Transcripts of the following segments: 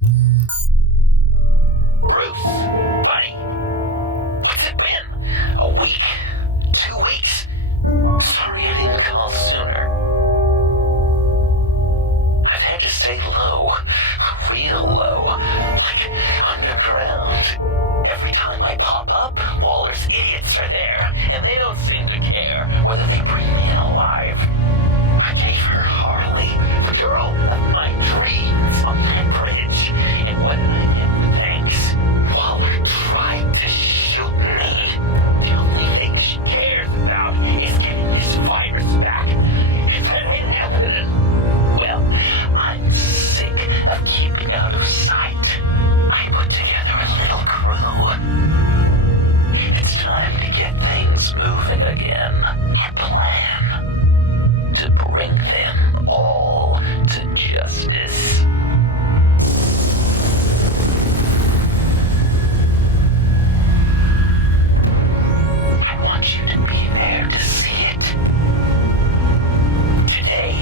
Bruce, buddy, what's it been? A week? 2 weeks? Sorry I didn't call sooner. I've had to stay low, real low, like underground. Every time I pop up, Waller's idiots are there, and they don't seem to care whether they bring me in alive. I gave her Harley, the girl of my dreams, on that bridge, and what did I get for thanks? Waller tried to shoot me. The only thing she cares about is getting this virus back. If that ain't happening, well, I'm sick of keeping out of sight. I put together a little crew. It's time to get things moving again. A plan to bring them all to justice. I want you to be there to see it. Today,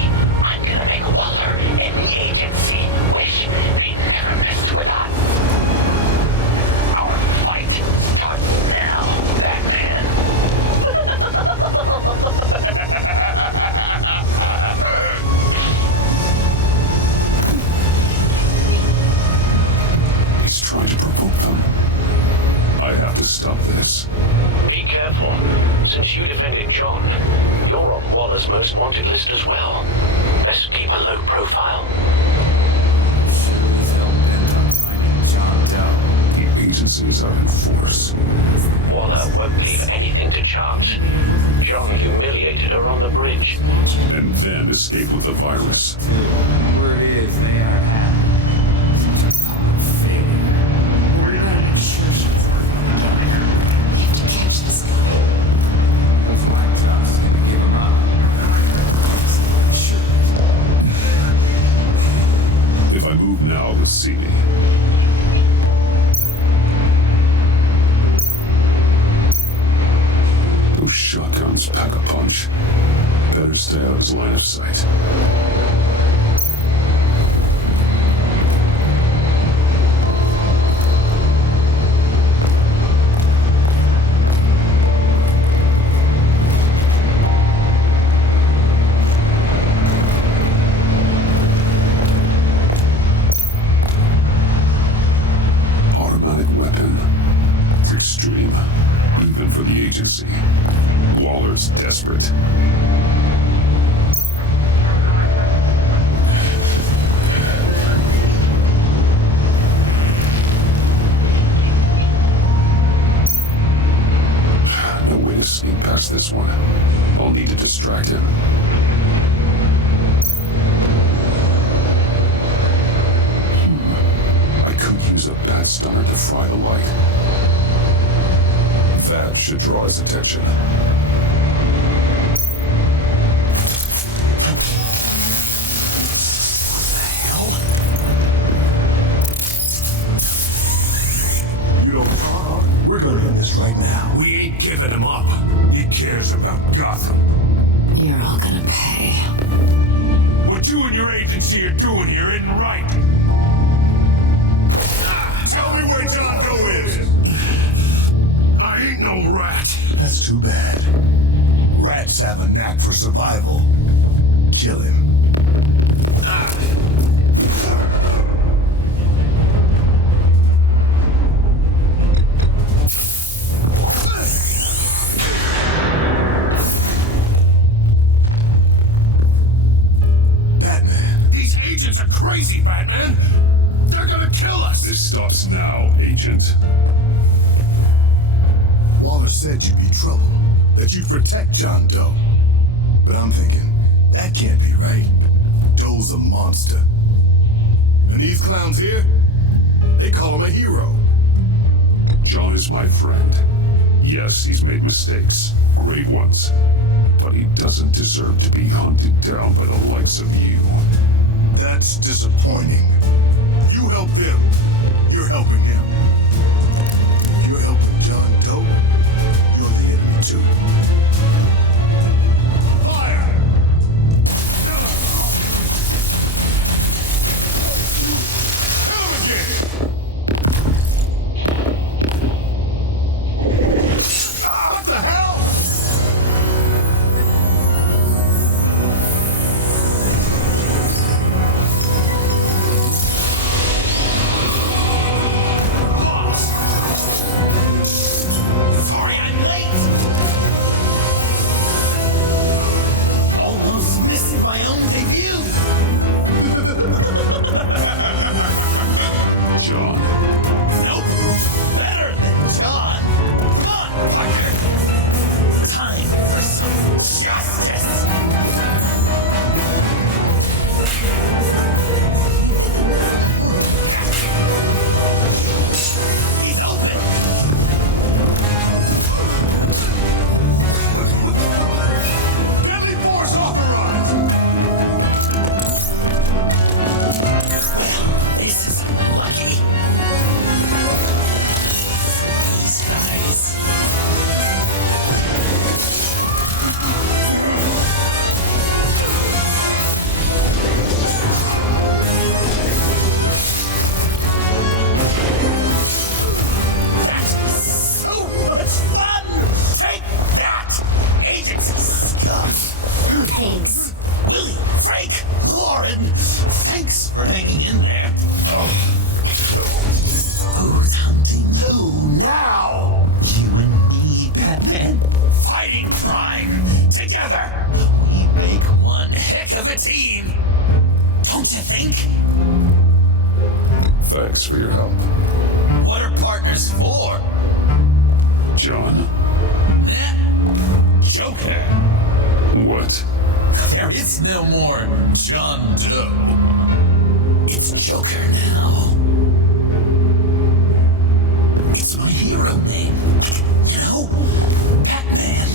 I'm gonna make Waller and the agency wish they never messed with us. Our fight starts now, Batman. He's trying to provoke them. I have to stop this. Be careful. Since you defended John, you're on Waller's most wanted list as well. Best keep a low profile. The agencies are in force. Waller won't leave anything to chance. John humiliated her on the bridge. And then escape with the virus. Where it is, they are happy. We're gonna make sure she's get her. We have to catch this guy. Those white jobs gonna give him up. Sure. If I move now, they'll see me. Those shotguns pack a punch. Better stay out of his line of sight. Automatic weapon. It's extreme, even for the agency. Waller's desperate. No way to sneak past this one. I'll need to distract him. I could use a bad stunner to fry the light. That should draw his attention. You don't talk. We're gonna end this right now. We ain't giving him up. He cares about Gotham. You're all gonna pay. What you and your agency are doing here isn't right. Tell me where John Doe is. I ain't no rat. That's too bad. Rats have a knack for survival. Kill him. Batman. These agents are crazy, Batman. They're gonna kill us. This stops now, Agent. Waller said you'd be trouble, that you'd protect John Doe. But I'm thinking, that can't be right. Doe's a monster. And these clowns here, they call him a hero. John is my friend. Yes, he's made mistakes, great ones. But he doesn't deserve to be hunted down by the likes of you. That's disappointing. You help them, you're helping him. If you're helping John Doe, you're the enemy too. Fire! Kill him again! John. Nope. Better than John. Come on, Parker. Time for some justice. He's open. Deadly force authorized! Well, this is lucky. These guys. That is so much fun! Take that! Agents scum! Thanks. Willie, Frank, Lauren, thanks for hanging in there. Who's hunting who now? You and me, Batman. Fighting crime together. We make one heck of a team. Don't you think? Thanks for your help. What are partners for? John? Eh? Joker. What? There is no more John Doe. It's Joker now. It's my hero name. Like, you know, Batman.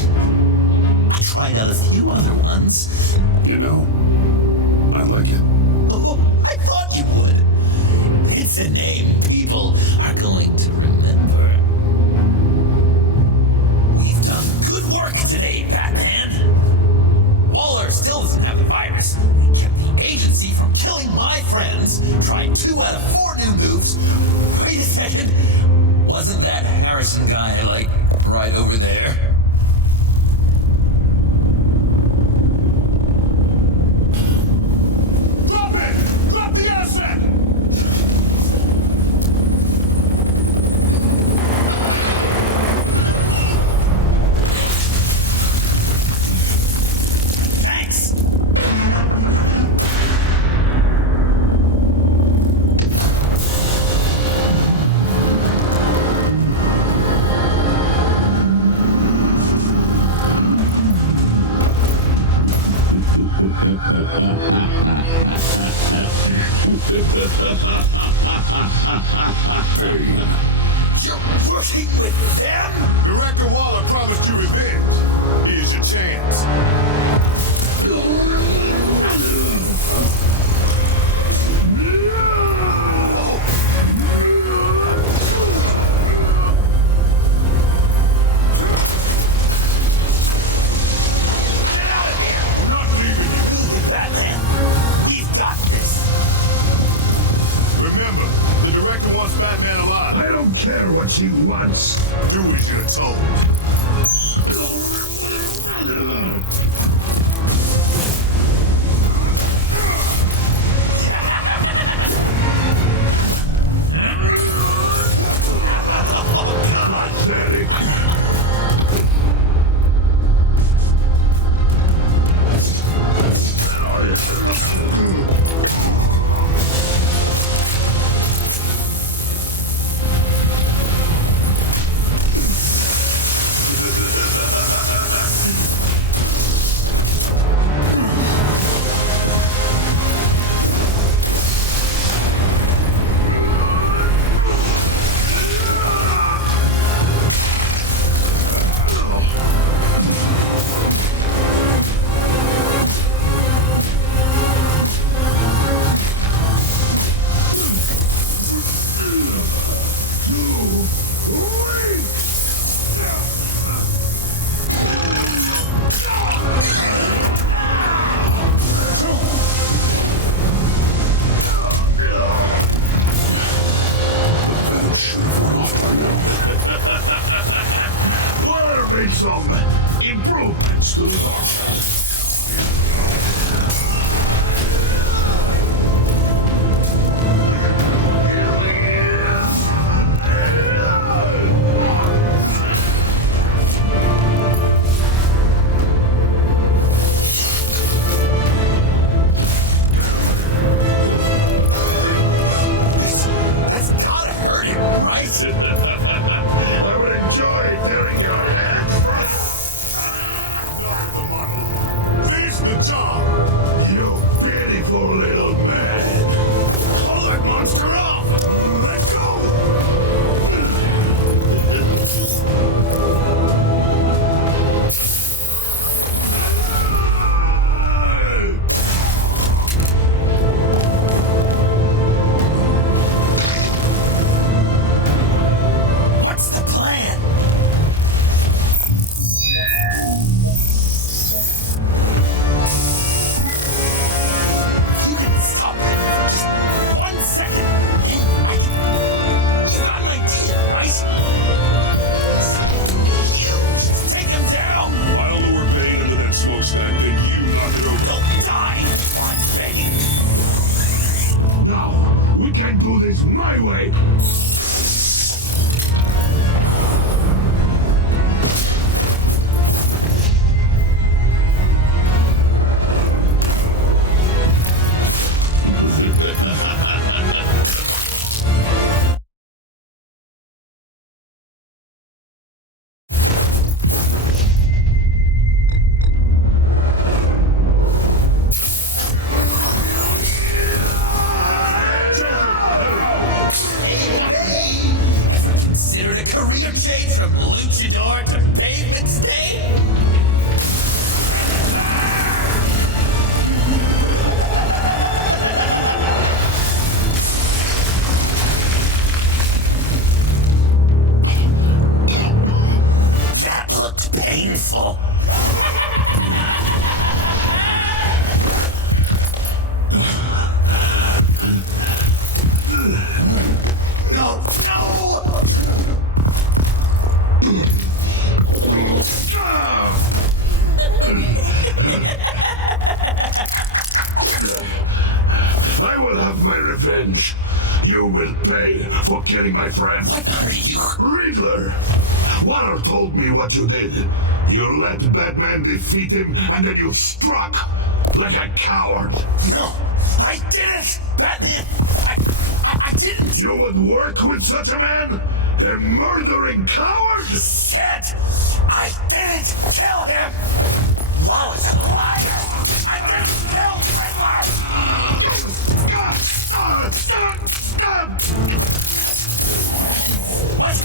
I tried out a few other ones. You know, I like it. Oh, I thought you would. It's a name people are going to remember. We've done good work today, Batman. Waller still doesn't have the virus. We kept the agency from killing my friends. Tried 2 out of 4 new moves. Wait a second. Wasn't that Harrison guy, like, right over there? Drop it! Drop the asset! Thanks. You're working with them? Director Waller promised you revenge. Here's your chance. Get out of here! We're not leaving you. Batman, we've got this. Remember, the director wants Batman alive. I don't care what she wants. Do as you're told. Come on, Daddy. some improvements to the That's I would enjoy hearing your hands thrust. Not the model. Finish the job. You pitiful little man. Pull that monster off. Let go. What's the plan? You can stop him for just 1 second. Then I can... You got an idea, right? You take him down. I'll lure Bane into that smokestack, then you knock it over. Don't die. I'm begging. Now, we can do this my way. Ever considered a career change from luchador to pavement stain? That looked painful. No, no! I will have my revenge. You will pay for killing my friend. What are you? Riddler! Waller told me what you did. You let Batman defeat him, and then you struck like a coward. No, I didn't! Batman! I didn't! You would work with such a man? A murdering coward? Shit! I didn't kill him! Waller's a liar! I didn't kill Riddler! What?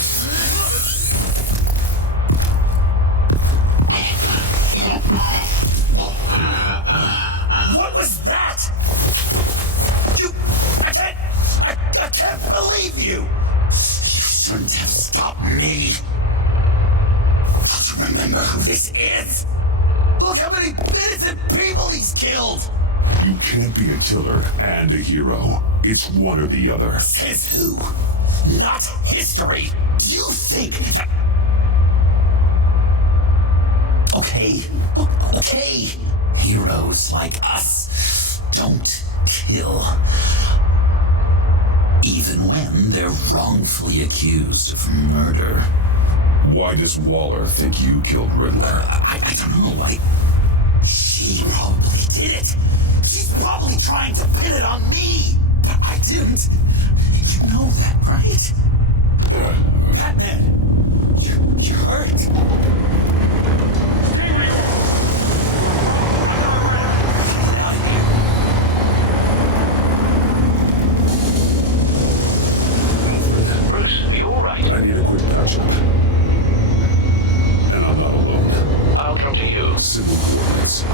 What was that? I can't believe you! You shouldn't have stopped me. Don't you remember who this is? Look how many innocent people he's killed! You can't be a killer and a hero. It's one or the other. Says who? Not history. You think that... Okay. Heroes like us don't kill. Even when they're wrongfully accused of murder. Why does Waller think you killed Riddler? I don't know. She probably did it. She's probably trying to pin it on me. I didn't. You know that, right? Batman, you're hurt. Stay where you are. Get out of here. Bruce, are you all right? I need a quick patch-up. And I'm not alone. I'll come to you. Simple coordinates.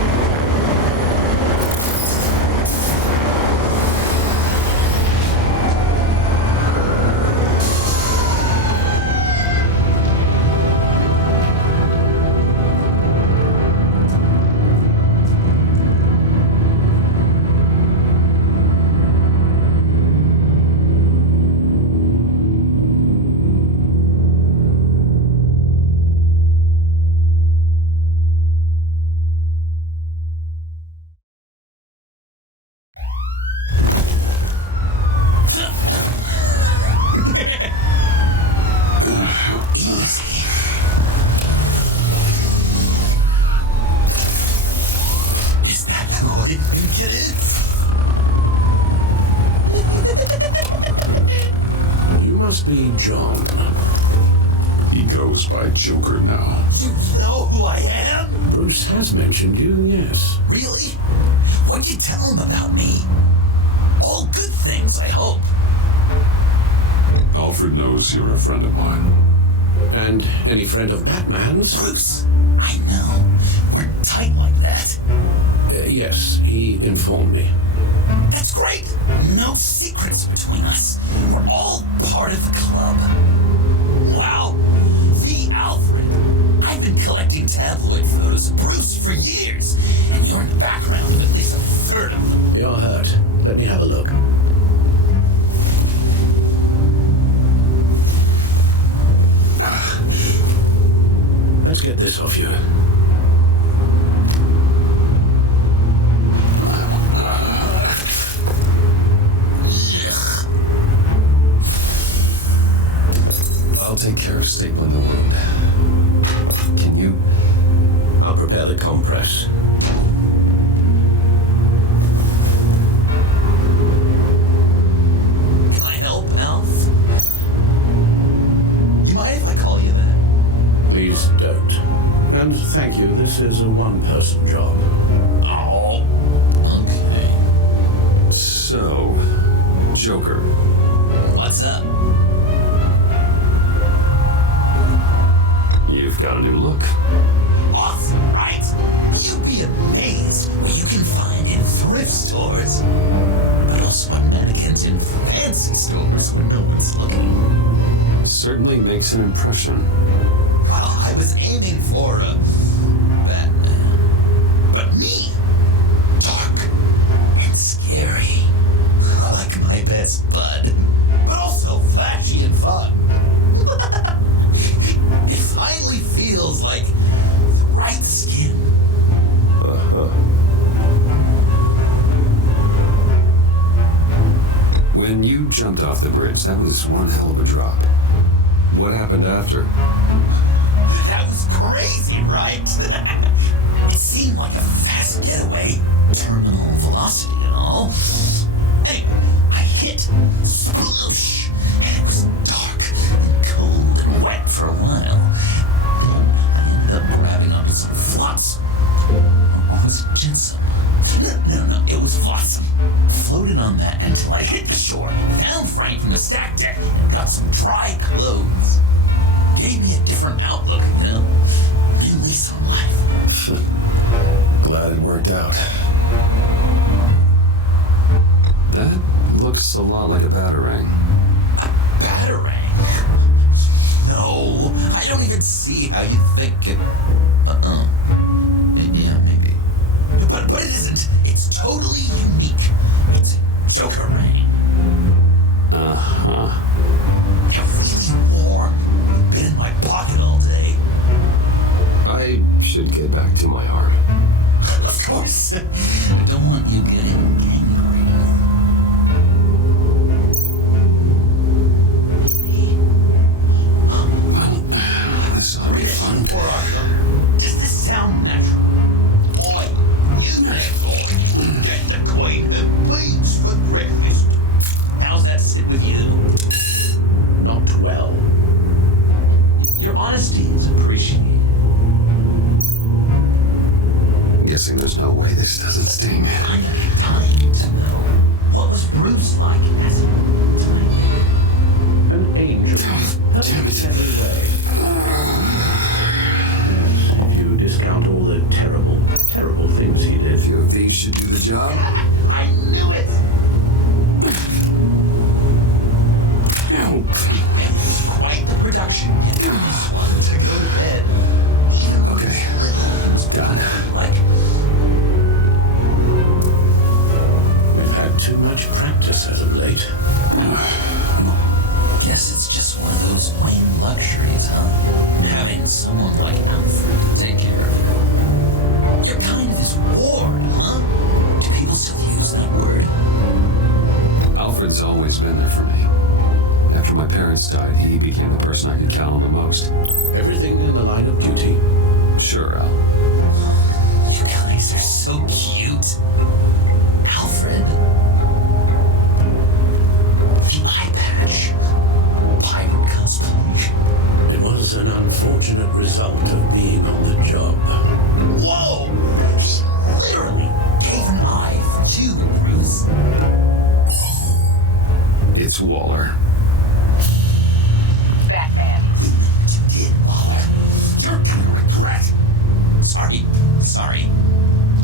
must be John. He goes by Joker now. You know who I am? Bruce has mentioned you, yes. Really? What'd you tell him about me? All good things, I hope. Alfred knows you're a friend of mine. And any friend of Batman's? Bruce, I know. We're tight like that. Yes, he informed me. That's great. No secrets between us. We're all part of the club. Wow. The Alfred. I've been collecting tabloid photos of Bruce for years, and you're in the background of at least a third of them. You're hurt. Let me have a look. Let's get this off you. I'll take care of stapling the wound. Can you? I'll prepare the compress. Can I help, Alf? You mind if I call you that? Please don't. And thank you, this is a one-person job. Oh, okay. So, Joker. What's up? You've got a new look. Awesome, right? You'd be amazed what you can find in thrift stores. But also on mannequins in fancy stores when no one's looking. Certainly makes an impression. Well, I was aiming for Batman. But me? Dark and scary. Like my best bud. But also flashy and fun. It finally feels like the right skin. When you jumped off the bridge, that was one hell of a drop. What happened after? That was crazy, right? It seemed like a fast getaway, terminal velocity and all. Anyway, I hit, sploosh, and it was dark and cold and wet for a while. I ended up grabbing onto some flotsam. Or was it jetsam? No, it was flotsam. Floated on that until I hit the shore, found Frank from the stack deck, and got some dry clothes. Gave me a different outlook, you know? New lease on life. Glad it worked out. That looks a lot like a batarang. Batarang? No, I don't even see how you think it... Yeah, maybe. But it isn't. It's totally unique. It's a Joker ring. Uh-huh. You're really warm. Been in my pocket all day. I should get back to my arm. Of course. I don't want you getting gangrene. Well, this ought to be fun. Does this sound natural? Boy, you there, boy. Get the queen of beans for breakfast. How's that sit with you? Not well. Your honesty is appreciated. Guessing there's no way this doesn't sting. I'm dying to know. What was Bruce like as a tiny? An angel. Damn it. Anyway. Yes, if you discount all the terrible things he did. A few of these should do the job. I knew it. It was quite the production getting this one to go to bed. Even though Okay. it's little, it's Done. like We've had too much practice as of late. guess it's just one of those Wayne luxuries, huh? Having someone like Alfred to take care of you. You're kind of his ward, huh? Do people still use that word? Alfred's always been there for me. After my parents died, he became the person I could count on the most. Everything in the line of duty. Sure, Al. You guys are so cute. Alfred. The eye patch. sorry.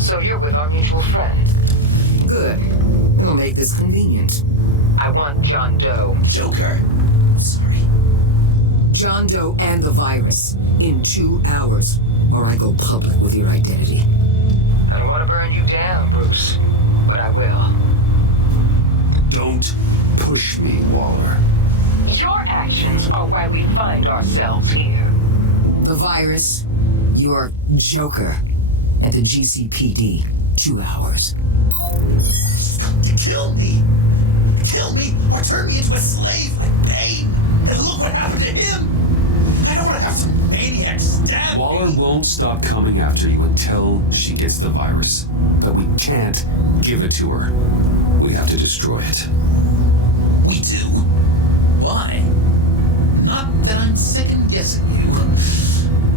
So you're with our mutual friend. Good. It'll make this convenient. I want John Doe. Joker. Sorry. John Doe and the virus in 2 hours, or I go public with your identity. I don't want to burn you down, Bruce, but I will. Don't push me, Waller. Your actions are why we find ourselves here. The virus, your Joker, at the GCPD, 2 hours. To kill me. Kill me or turn me into a slave like Bane. And look what happened to him. I don't want to have some maniac stab Waller me. won't stop coming after you until she gets the virus. But we can't give it to her. We have to destroy it. We do. Why? Not that I'm second guessing you.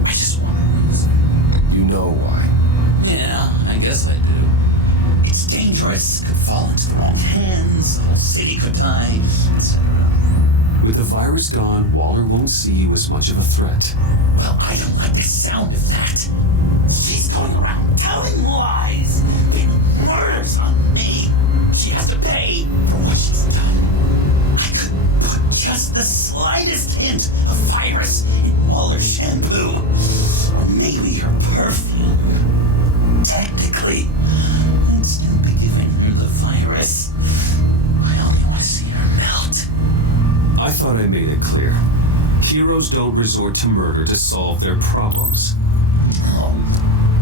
I just want to lose. You know why. Yeah, I guess I do. It's dangerous, could fall into the wrong hands, the whole city could die, etc. With the virus gone, Waller won't see you as much of a threat. Well, I don't like the sound of that. She's going around telling lies, pinning murders on me. She has to pay for what she's done. I could put just the slightest hint of virus in Waller's shampoo. Or maybe her perfume. Technically, I'd still be giving her the virus. I only want to see her melt. I thought I made it clear. Heroes don't resort to murder to solve their problems. Oh,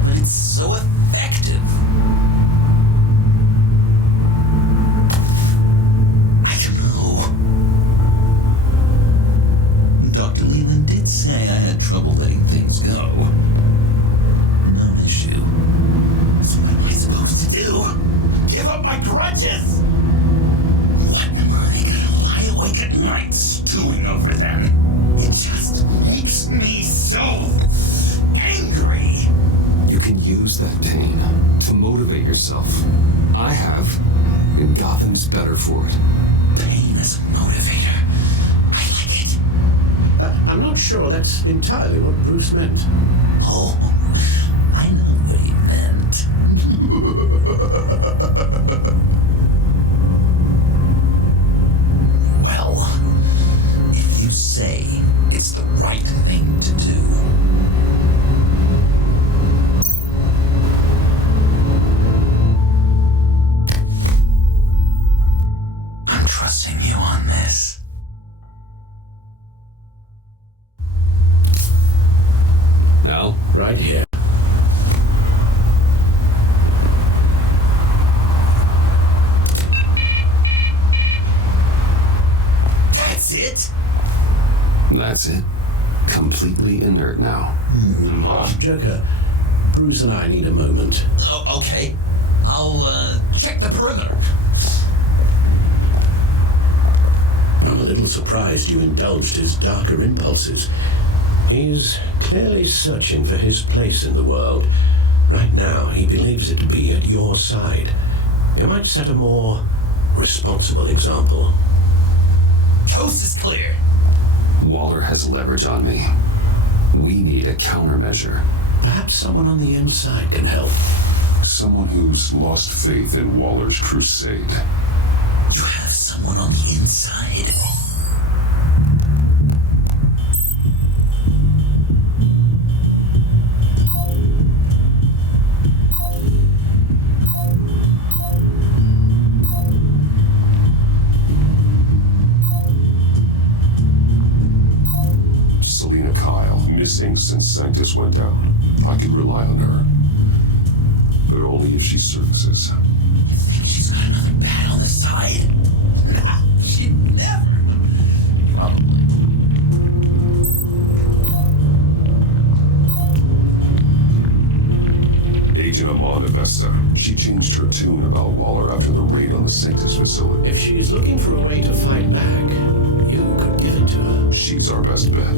but it's so effective. I don't know. Dr. Leland did say I had trouble letting things go. No issue. So what am I supposed to do? Give up my grudges? What am I gonna lie awake at night stewing over then? It just makes me so angry. You can use that pain to motivate yourself. I have, and Gotham's better for it. Pain as a motivator. I like it. I'm not sure that's entirely what Bruce meant. Oh, I know what he meant. Well, if you say it's the right thing to do. I'm trusting you on this. Now, Right here. That's it? that's it. Completely inert now. Joker, Bruce and I need a moment. Oh, okay. I'll check the perimeter. I'm a little surprised you indulged his darker impulses. He's clearly searching for his place in the world. Right now, he believes it to be at your side. You might set a more responsible example. Coast is clear. Waller has leverage on me. We need a countermeasure. Perhaps someone on the inside can help. Someone who's lost faith in Waller's crusade. You have someone on the inside. Selena Kyle, missing since Sanctus went down. I could rely on her. But only if she services. You think she's got another bat on the side? Nah, she'd never. Probably. Agent Amanda Vesta. She changed her tune about Waller after the raid on the Sanctus facility. If she's looking for a way to fight back, you could give it to her. She's our best bet.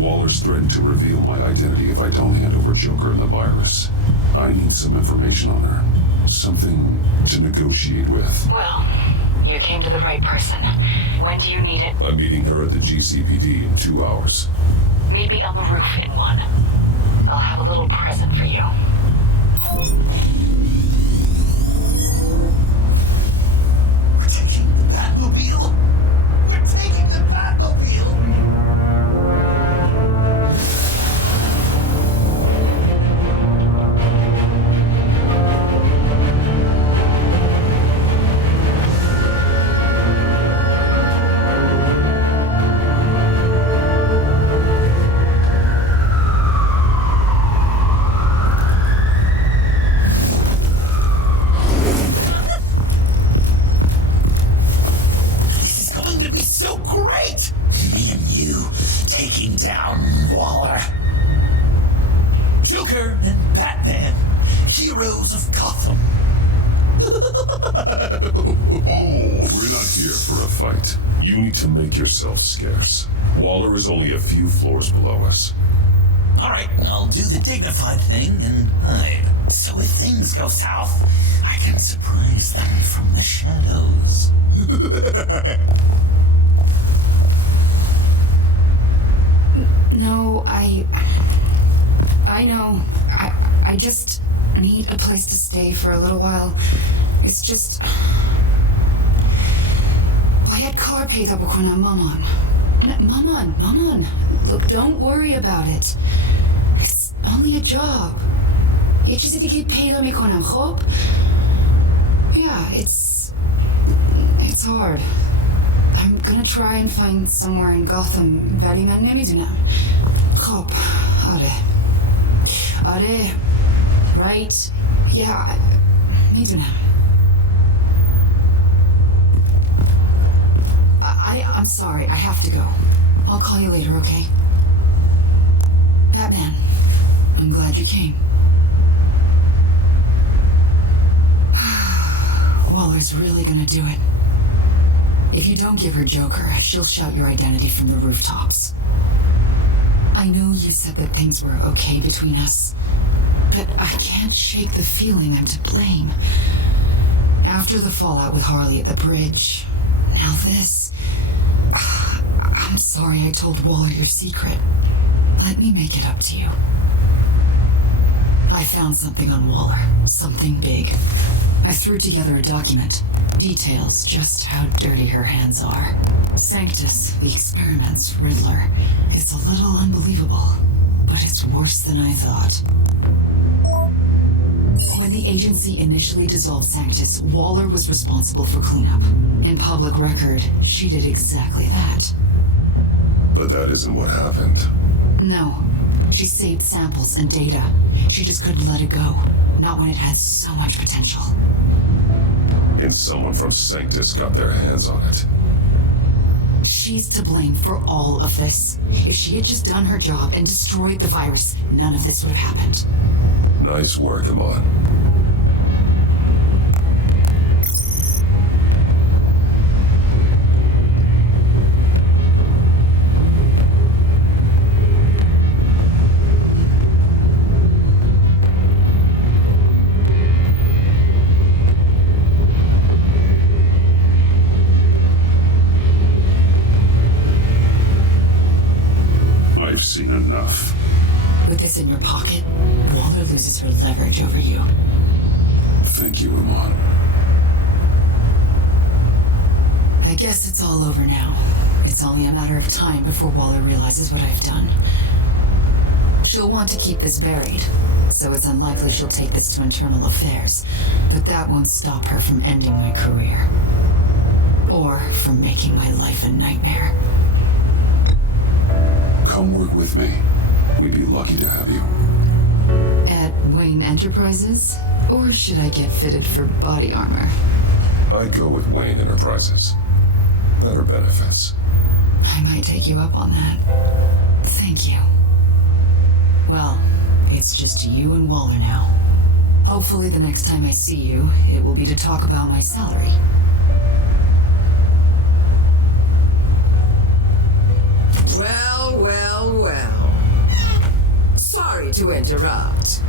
Waller's threatened to reveal my identity if I don't hand over Joker and the virus. I need some information on her. Something to negotiate with. Well, You came to the right person. When do you need it? I'm meeting her at the GCPD in 2 hours. Meet me on the roof in 1. I'll have a little present for you. We're taking the Batmobile? We're taking the Batmobile? This is going to be so great! Me and you taking down Waller. Joker and Batman, heroes of Gotham. We're not here for a fight. You need to make yourself scarce. Waller is only a few floors below us. Alright, I'll do the dignified thing and hide. So if things go south, I can surprise them from the shadows. No, I know. I just need a place to stay for a little while. It's just... Why car tapos ko na, Maman? Maman. Look, don't worry about it. It's only a job. It's just that you paid me ko ng hope. Yeah, it's hard. I'm gonna try and find somewhere in Gotham. Vali man nemidu na. Hope. Are. Right? Yeah. Midu na. I'm sorry. I have to go. I'll call you later, okay? Batman, I'm glad you came. Waller's really gonna do it. If you don't give her Joker, she'll shout your identity from the rooftops. I know you said that things were okay between us, but I can't shake the feeling I'm to blame. After the fallout with Harley at the bridge, now this... I'm sorry I told Waller your secret. Let me make it up to you. I found something on Waller. Something big. I threw together a document. Details just how dirty her hands are. Sanctus, the experiment's Riddler. It's a little unbelievable, but it's worse than I thought. When the agency initially dissolved Sanctus, Waller was responsible for cleanup. In public record, she did exactly that. But that isn't what happened. No. She saved samples and data. She just couldn't let it go. Not when it had so much potential. And someone from Sanctus got their hands on it. She's to blame for all of this. If she had just done her job and destroyed the virus, none of this would have happened. Nice work, Amon. I've seen enough. With this in your pocket, Waller loses her leverage over you. Thank you, Amon. I guess it's all over now. It's only a matter of time before Waller realizes what I've done. She'll want to keep this buried, so it's unlikely she'll take this to internal affairs. But that won't stop her from ending my career. Or from making my life a nightmare. Come work with me. We'd be lucky to have you. At Wayne Enterprises? Or should I get fitted for body armor? I'd go with Wayne Enterprises. Better benefits. I might take you up on that. Thank you. Well, it's just you and Waller now. Hopefully the next time I see you, it will be to talk about my salary. Well. Sorry to interrupt.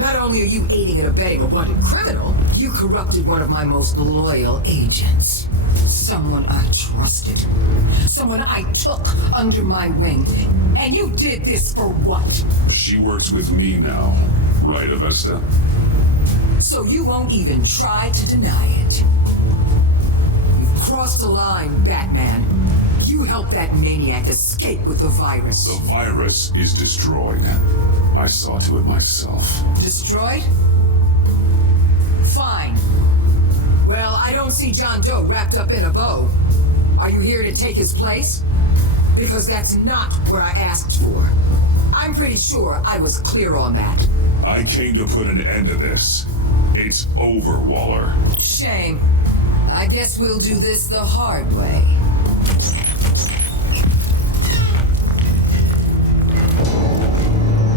Not only are you aiding and abetting a wanted criminal, you corrupted one of my most loyal agents. Someone I trusted. Someone I took under my wing. And you did this for what? She works with me now, right, Avesta? So you won't even try to deny it. You've crossed the line, Batman. You helped that maniac escape with the virus. The virus is destroyed. I saw to it myself. Destroyed? Fine. Well, I don't see John Doe wrapped up in a bow. Are you here to take his place? Because that's not what I asked for. I'm pretty sure I was clear on that. I came to put an end to this. It's over, Waller. Shame. I guess we'll do this the hard way.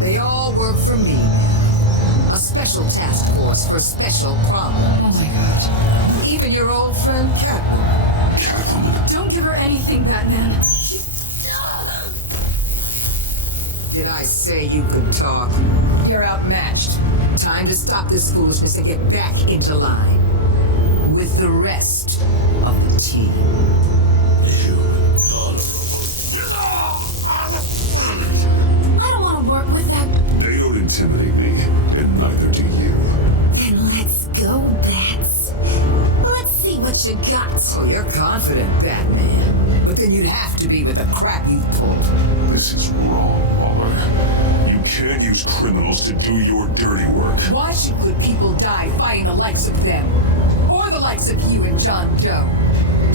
They all work for me. A special task force for special problems. Oh my god. Even your old friend Catwoman. Catwoman? Don't give her anything, Batman. Did I say you could talk? You're outmatched. Time to stop this foolishness and get back into line. With the rest of the team. I don't want to work with that. They don't intimidate me, and neither do you. Then let's go, Bats. Let's see what you got. Oh, you're confident, Batman. But then you'd have to be with the crap you pulled. This is wrong, Waller. You can't use criminals to do your dirty work. Why should good people die fighting the likes of them? Or the likes of you and John Doe?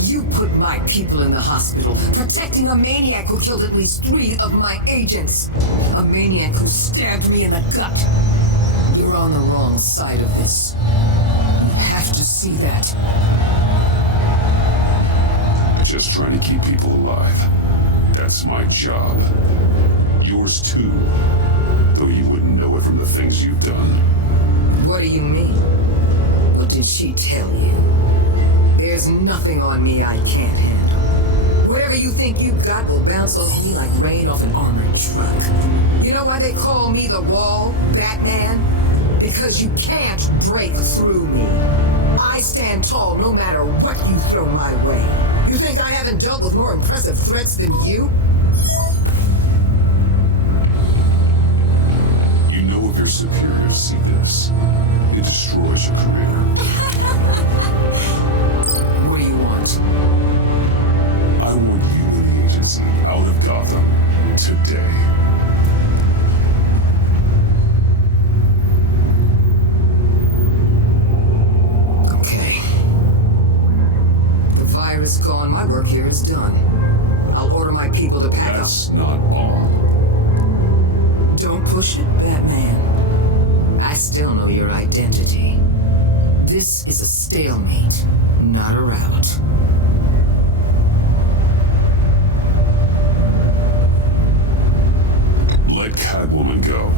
You put my people in the hospital, protecting a maniac who killed at least 3 of my agents. A maniac who stabbed me in the gut. You're on the wrong side of this. You have to see that. Just trying to keep people alive. That's my job. Yours too. Though you wouldn't know it from the things you've done. What do you mean? What did she tell you? There's nothing on me I can't handle. Whatever you think you've got will bounce off me like rain off an armored truck. You know why they call me the Wall, Batman? Because you can't break through me. I stand tall no matter what you throw my way. You think I haven't dealt with more impressive threats than you? You know if your superiors see this, it destroys your career. What do you want? I want you and the agency out of Gotham today. Okay. The virus gone, my work here is done. I'll order my people to pack up. That's not all. Don't push it, Batman. I still know your identity. This is a stalemate, not a rout. Let Catwoman go.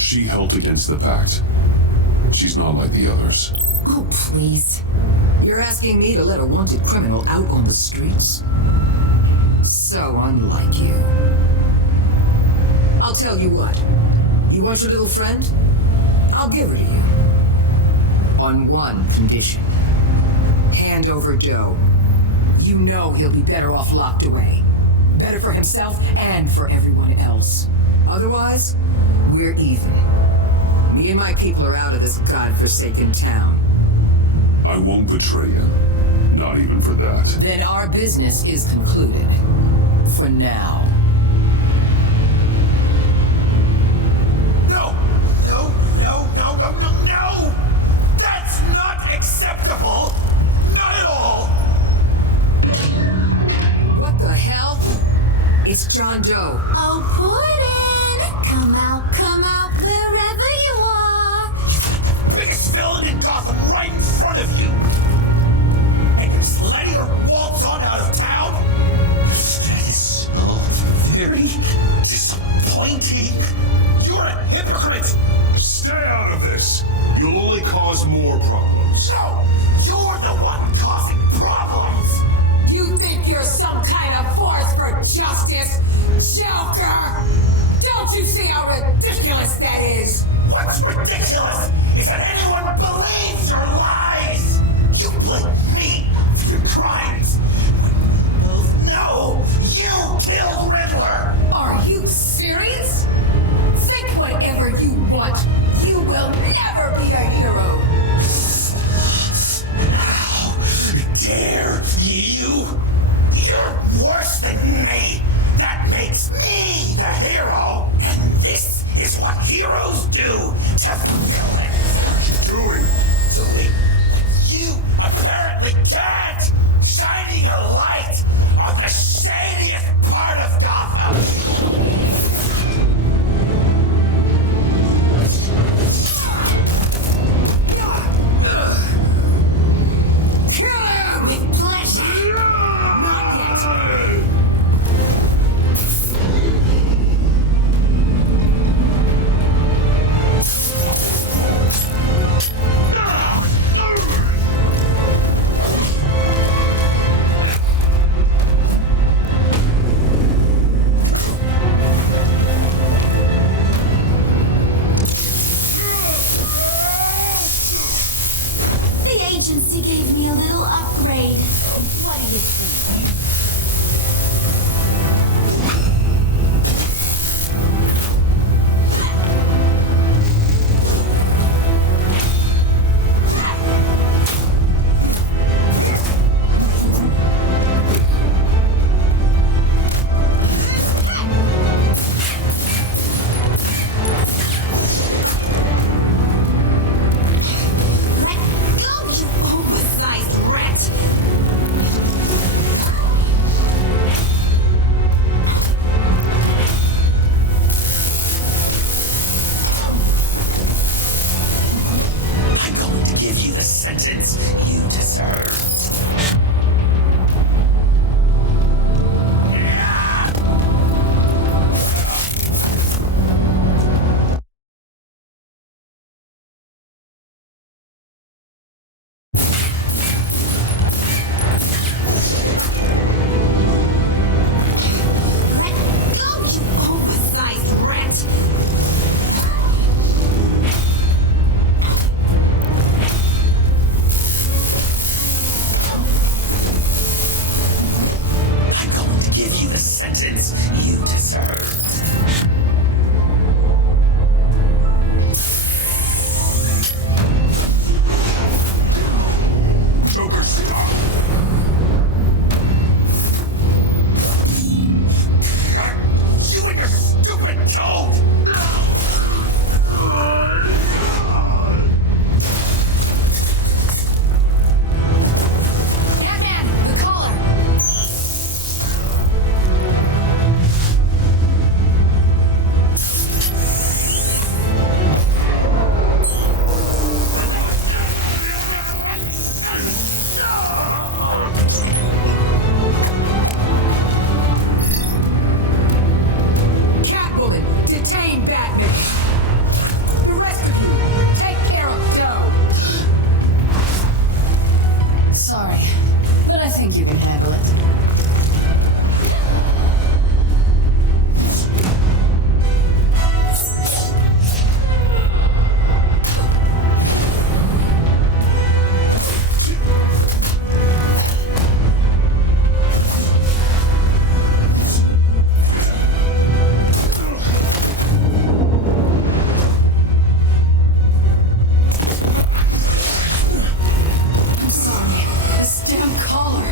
She helped against the Pact. She's not like the others. Oh, please. You're asking me to let a wanted criminal out on the streets? So unlike you. I'll tell you what. You want your little friend? I'll give her to you. On one condition. Hand over Doe. You know he'll be better off locked away. Better for himself and for everyone else. Otherwise, we're even. Me and my people are out of this godforsaken town. I won't betray you. Not even for that. Then our business is concluded. For now. No! No! No! No! No! No! No! That's not acceptable! Not at all! What the hell? It's John Doe. Oh, Puddin'! Come out, wherever you are! Biggest villain in Gotham right in front of you! And you're just letting her waltz on out of town? That is so very disappointing. You're a hypocrite! Stay out of this! You'll only cause more problems. No! You're the one causing problems! You think you're some kind of force for justice, Joker? Don't you see how ridiculous that is? What's ridiculous is that anyone believes your lies! You blame me for your crimes when we both know you killed Riddler! Are you serious? Think whatever you want. You will never be a hero. How dare you? You're worse than me! That makes me the hero! And this is what heroes do to villains! What you doing? Doing what you apparently can't! Shining a light on the shadiest part of Gotham! Kill him! With pleasure. Not yet. The agency gave me a little upgrade. What do you think? Let go, you oversized rat! I'm going to give you the sentence you deserve. Let go, you oversized rat! I'm going to give you the sentence you deserve. Joker, stop! You and your stupid toad! Catman, the collar. Catwoman, detain Batman. The rest of you, take care of Joe. Sorry, but I think you can handle it. I'm sorry. This damn collar.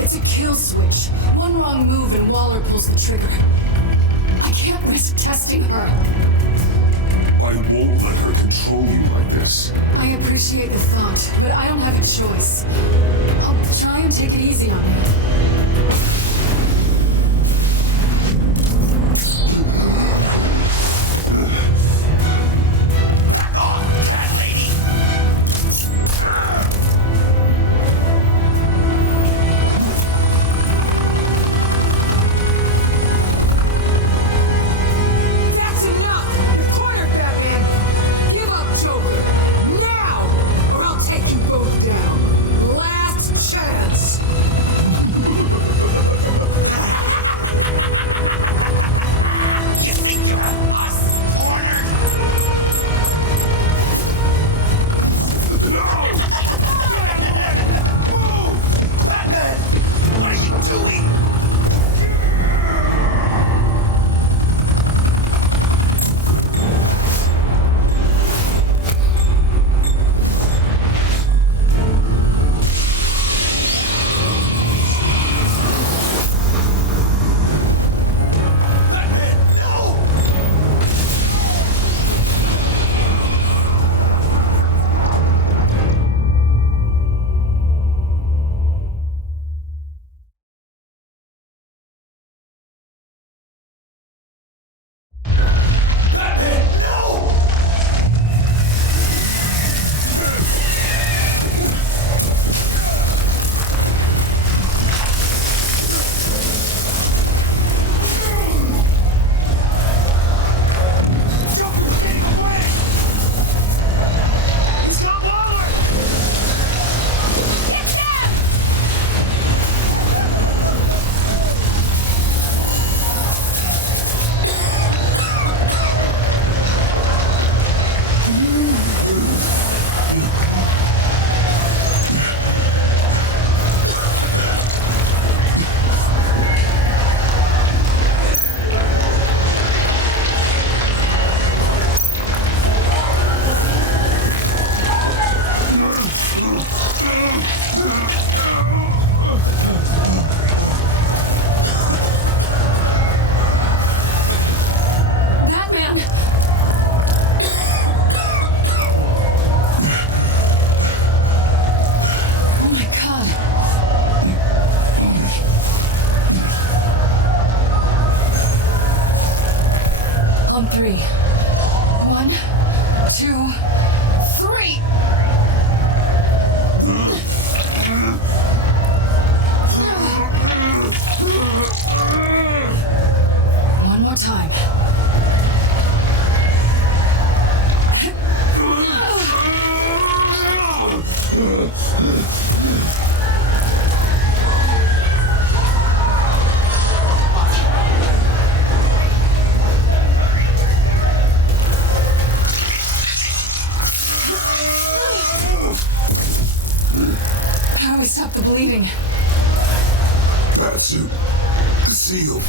It's a kill switch. One wrong move and Waller pulls the trigger. I can't risk testing her. I won't let her control you like this. I appreciate the thought, but I don't have a choice. I'll try and take it easy on you. Back off, cat lady! That's enough! You're cornered, Batman! Give up, Joker! Now! Or I'll take you both down! Last chance! How do we stop the bleeding? Batsuit. Seal.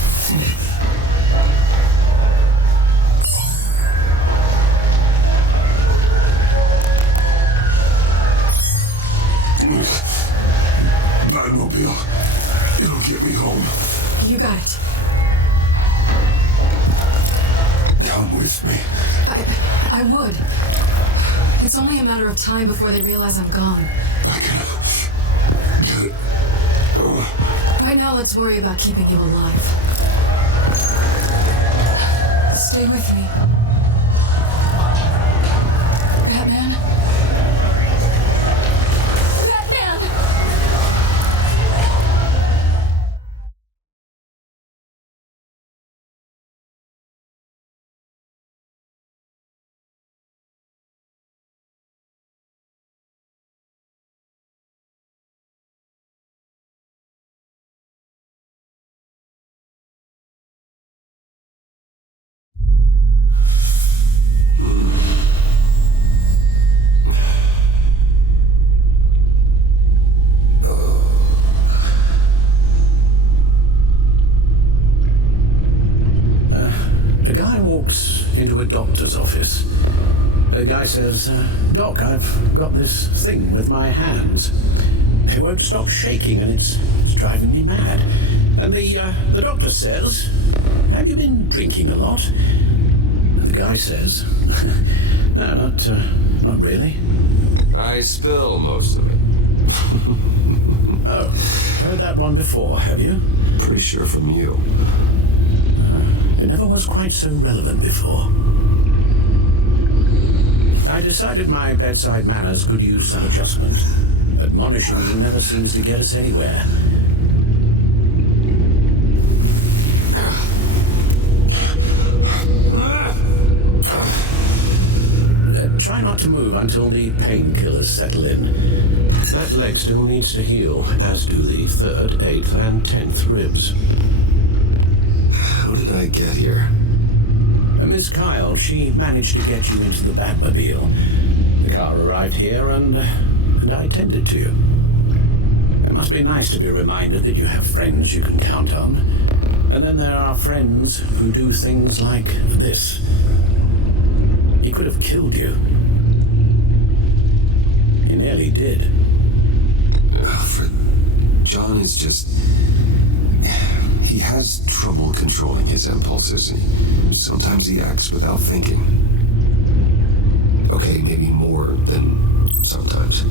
Nine-mobile. It'll get me home. You got it. Come with me. I would. It's only a matter of time before they realize I'm gone. I can get it. Right now, let's worry about keeping you alive. Stay with me. Batman? Batman! A guy walks into a doctor's office. The guy says, Doc, I've got this thing with my hands. They won't stop shaking and it's driving me mad. And the doctor says, have you been drinking a lot? And the guy says, no, not really. I spill most of it. Oh, heard that one before, have you? Pretty sure from you. It never was quite so relevant before. I decided my bedside manners could use some adjustment. Admonishing you never seems to get us anywhere. Try not to move until the painkillers settle in. That leg still needs to heal, as do the 3rd, 8th, and 10th ribs. How did I get here? Miss Kyle, she managed to get you into the Batmobile. The car arrived here and I tended to you. It must be nice to be reminded that you have friends you can count on. And then there are friends who do things like this. He could have killed you. He nearly did. Alfred, John is just... He has trouble controlling his impulses. Sometimes he acts without thinking. Okay, maybe more than sometimes.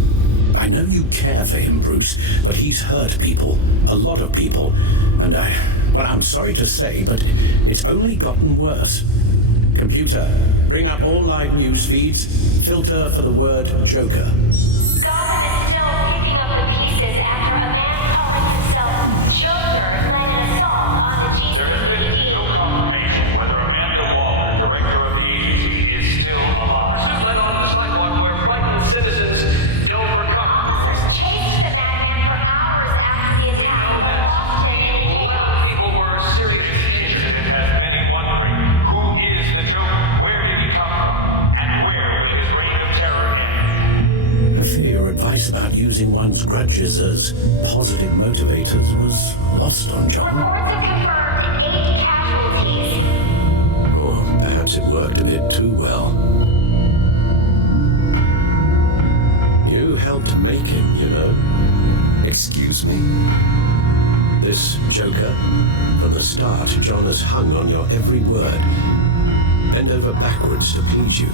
I know you care for him, Bruce, but he's hurt people. A lot of people. And I'm sorry to say, but it's only gotten worse. Computer, bring up all live news feeds. Filter for the word Joker. Gotham is still picking up the pieces after a man calling himself Joker led an assault on the GCPD. There has been no confirmation whether Amanda Waller, director of the agency, is still alive. Pursuit led on the sidewalk where frightened citizens dove for cover. Officers chased the madman for hours after the attack, but lost him in the chaos. 11 people were seriously injured and has many wondering, who is the Joker? Where did he come from? And where will his reign of terror end? I fear your advice about using one's grudges as positive motivators was lost on John. Reports have confirmed 8 casualties. Or perhaps it worked a bit too well. You helped make him, you know. Excuse me? This Joker, from the start, John has hung on your every word. Bend over backwards to please you.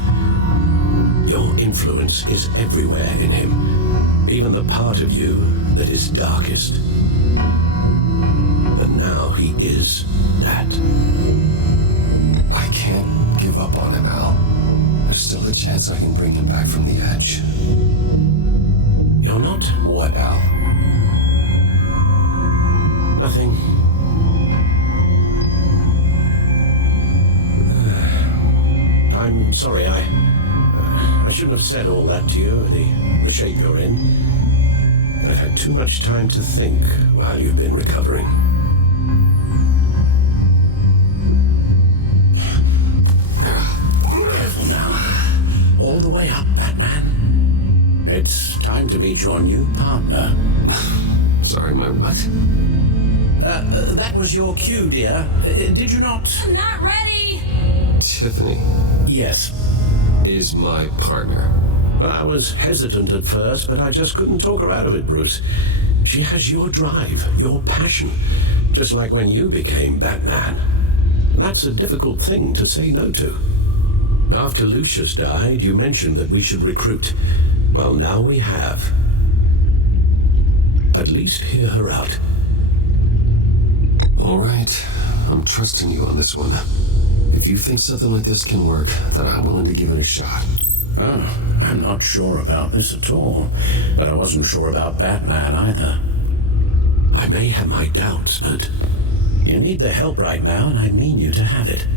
Your influence is everywhere in him, even the part of you that is darkest. And now he is that. I can't give up on him, Al. There's still a chance I can bring him back from the edge. You're not? What, Al? Nothing. I'm sorry, I shouldn't have said all that to you. The shape you're in. I've had too much time to think while you've been recovering. Careful now. All the way up, Batman. It's time to meet your new partner. Sorry, my what? That was your cue, dear. Did you not? I'm not ready! Tiffany Yes. is my partner. I was hesitant at first, but I just couldn't talk her out of it, Bruce. She has your drive, your passion, just like when you became Batman. That's a difficult thing to say no to. After Lucius died, you mentioned that we should recruit. Well, now we have. At least hear her out. All right, I'm trusting you on this one. If you think something like this can work, then I'm willing to give it a shot. Oh, I'm not sure about this at all, but I wasn't sure about Batman either. I may have my doubts, but you need the help right now, and I mean you to have it.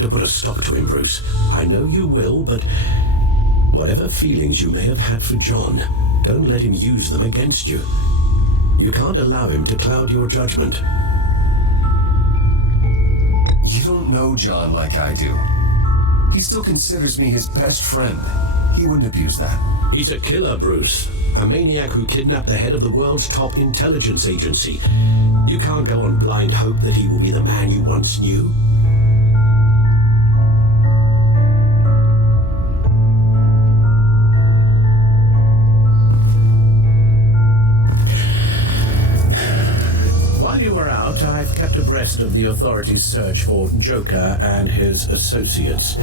To put a stop to him, Bruce. I know you will, but whatever feelings you may have had for John, don't let him use them against you. You can't allow him to cloud your judgment. You don't know John like I do. He still considers me his best friend. He wouldn't abuse that. He's a killer, Bruce. A maniac who kidnapped the head of the world's top intelligence agency. You can't go on blind hope that he will be the man you once knew. While you were out, I've kept abreast of the authorities' search for Joker and his associates.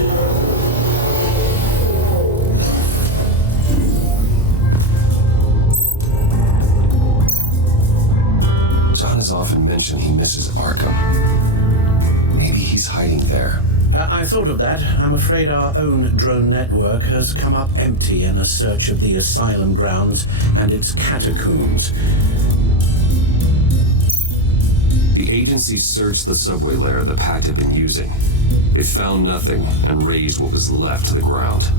John has often mentioned he misses Arkham. Maybe he's hiding there. I thought of that. I'm afraid our own drone network has come up empty in a search of the asylum grounds and its catacombs. The agency searched the subway lair the Pact had been using. It found nothing and razed what was left to the ground.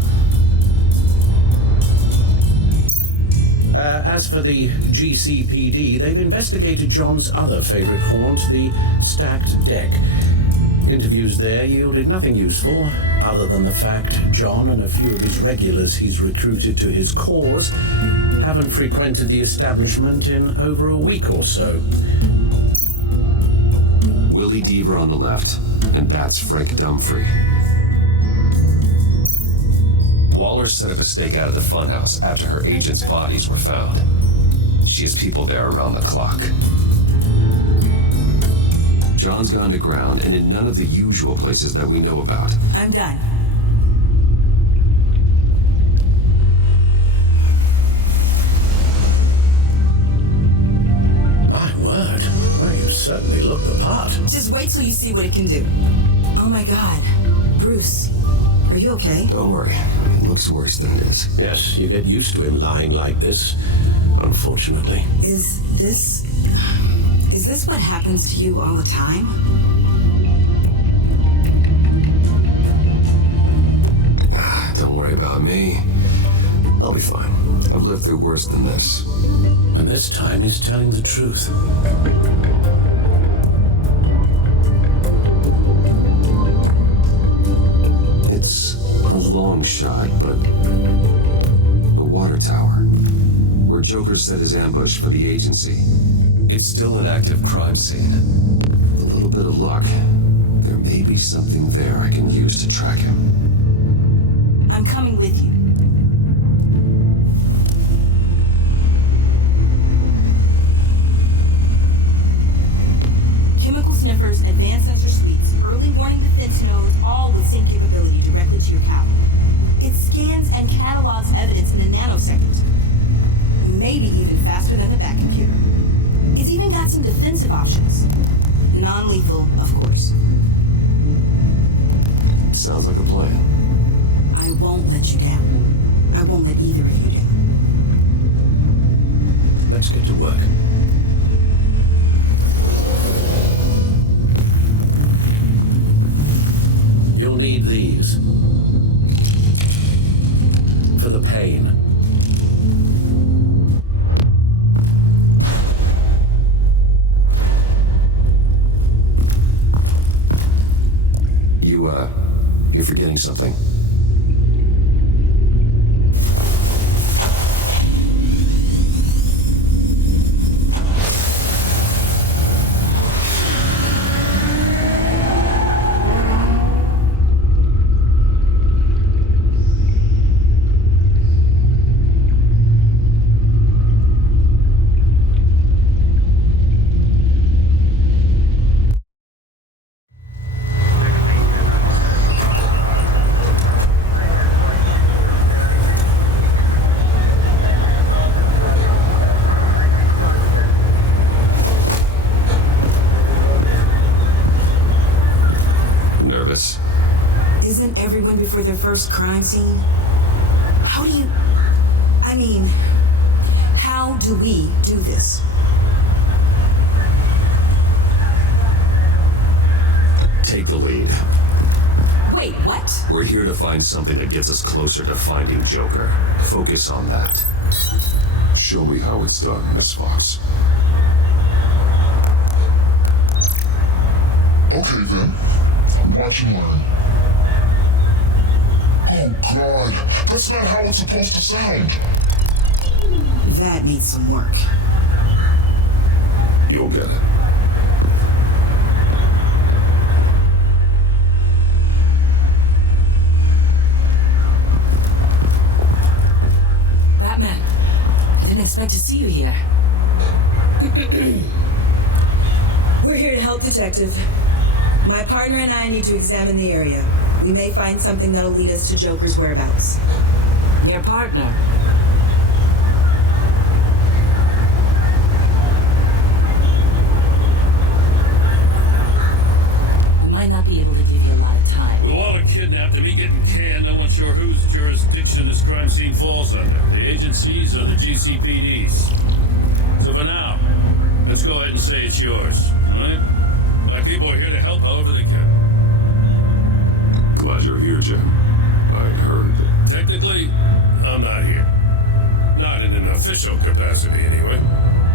As for the GCPD, they've investigated John's other favorite haunt, the stacked deck. Interviews there yielded nothing useful, other than the fact John and a few of his regulars he's recruited to his cause haven't frequented the establishment in over a week or so. Willie Deaver on the left, and that's Frank Dumfrey. Waller set up a stakeout at the funhouse after her agents' bodies were found. She has people there around the clock. John's gone to ground and in none of the usual places that we know about. I'm done. My word. Well, you certainly look the part. Just wait till you see what it can do. Oh my God. Bruce, are you okay? Don't worry. It looks worse than it is. Yes, you get used to him lying like this, unfortunately. Is this what happens to you all the time? Don't worry about me. I'll be fine. I've lived through worse than this. And this time he's telling the truth. It's a long shot, but the water tower, where Joker set his ambush for the agency, it's still an active crime scene. With a little bit of luck, there may be something there I can use to track him. I'm coming with you. Chemical sniffers, advanced sensor suites, early warning defense nodes, all with sync capability directly to your tower. It scans and catalogs evidence in a nanosecond. Maybe even faster than the back computer. It's even got some defensive options. Non-lethal, of course. Sounds like a plan. I won't let you down. I won't let either of you down. Let's get to work. You'll need these. For the pain. You're forgetting something. Isn't everyone before their first crime scene? How do we do this? Take the lead. Wait, what? We're here to find something that gets us closer to finding Joker. Focus on that. Show me how it's done, Miss Fox. Okay then. Watch and learn. Oh God, that's not how it's supposed to sound. That needs some work. You'll get it. Batman, I didn't expect to see you here. We're here to help, Detective. My partner and I need to examine the area. We may find something that'll lead us to Joker's whereabouts. Your partner? We might not be able to give you a lot of time. With Waller kidnapped and me getting canned, no one's sure whose jurisdiction this crime scene falls under. The agencies or the GCPD's. So for now, let's go ahead and say it's yours, all right? My people are here to help however they can. Glad you're here, Jim. I heard. Technically, I'm not here. Not in an official capacity, anyway.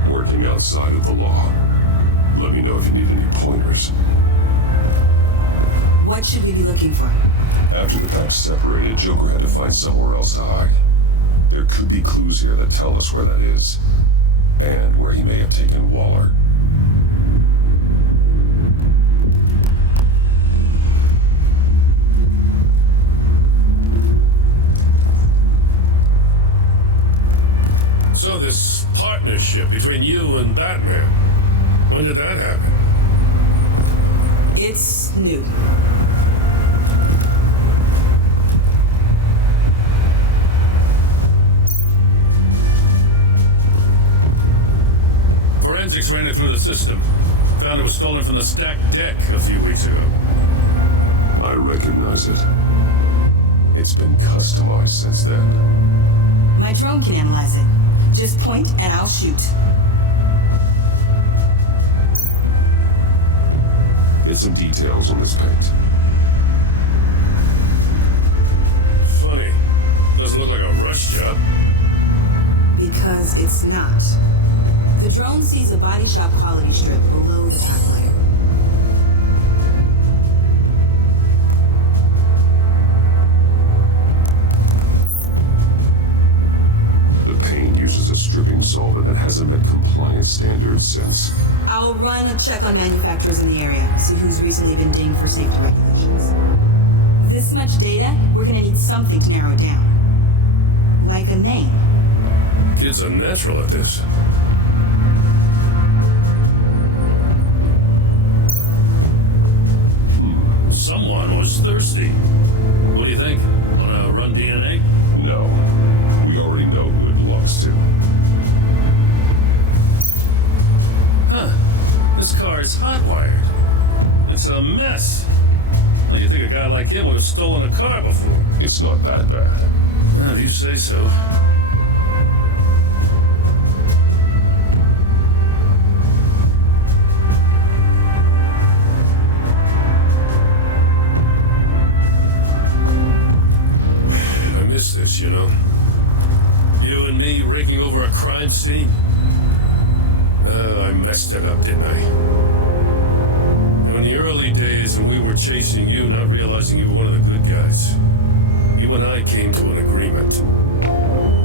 Working outside of the law. Let me know if you need any pointers. What should we be looking for? After the pack separated, Joker had to find somewhere else to hide. There could be clues here that tell us where that is. And where he may have taken Waller. So this partnership between you and Batman, when did that happen? It's new. Forensics ran it through the system. Found it was stolen from the stacked deck a few weeks ago. I recognize it. It's been customized since then. My drone can analyze it. Just point and I'll shoot. Get some details on this paint. Funny. Doesn't look like a rush job. Because it's not. The drone sees a body shop quality strip below the top layer. Uses a stripping solvent that hasn't met compliance standards since. I'll run a check on manufacturers in the area, see who's recently been dinged for safety regulations. This much data, we're gonna need something to narrow it down. Like a name. Kid's a natural at this. Someone was thirsty. What do you think? Wanna run DNA? No. We already know who it belongs to. Huh. This car is hotwired. It's a mess. Well, you think a guy like him would have stolen a car before? It's not that bad. Well, you say so. I miss this, you know. You and me raking over a crime scene. I messed it up, didn't I? In the early days when we were chasing you, not realizing you were one of the good guys, you and I came to an agreement.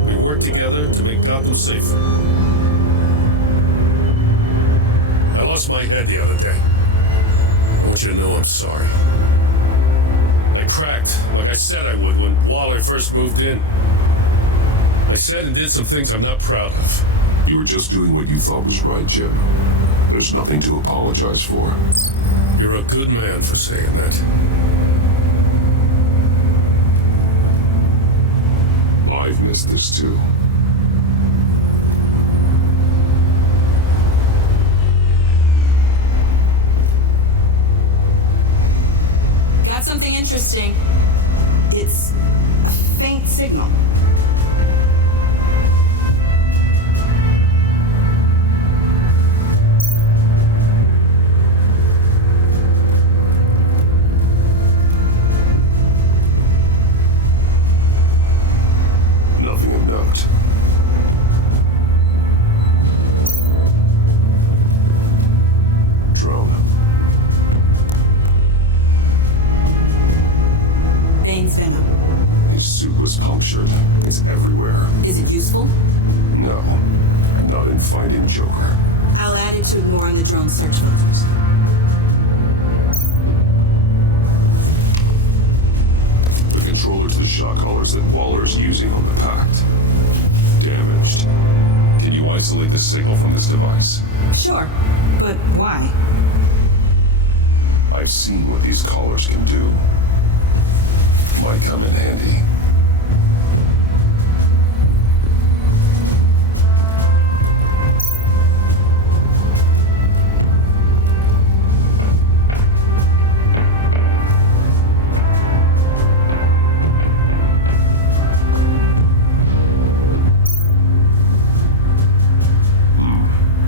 We worked together to make Gotham safer. I lost my head the other day. I want you to know I'm sorry. I cracked, like I said I would when Waller first moved in. I said and did some things I'm not proud of. You were just doing what you thought was right, Jim. There's nothing to apologize for. You're a good man for saying that. I've missed this too. Got something interesting. It's a faint signal. Nothing of note. Drone. Bane's venom. His suit was punctured. It's everywhere. Is it useful? No, not in finding Joker. I'll add it to ignore on the drone search filters. The controller to the shot collars that Waller is using on the Pact. Damaged. Can you isolate the signal from this device? Sure, but why? I've seen what these collars can do. Might come in handy.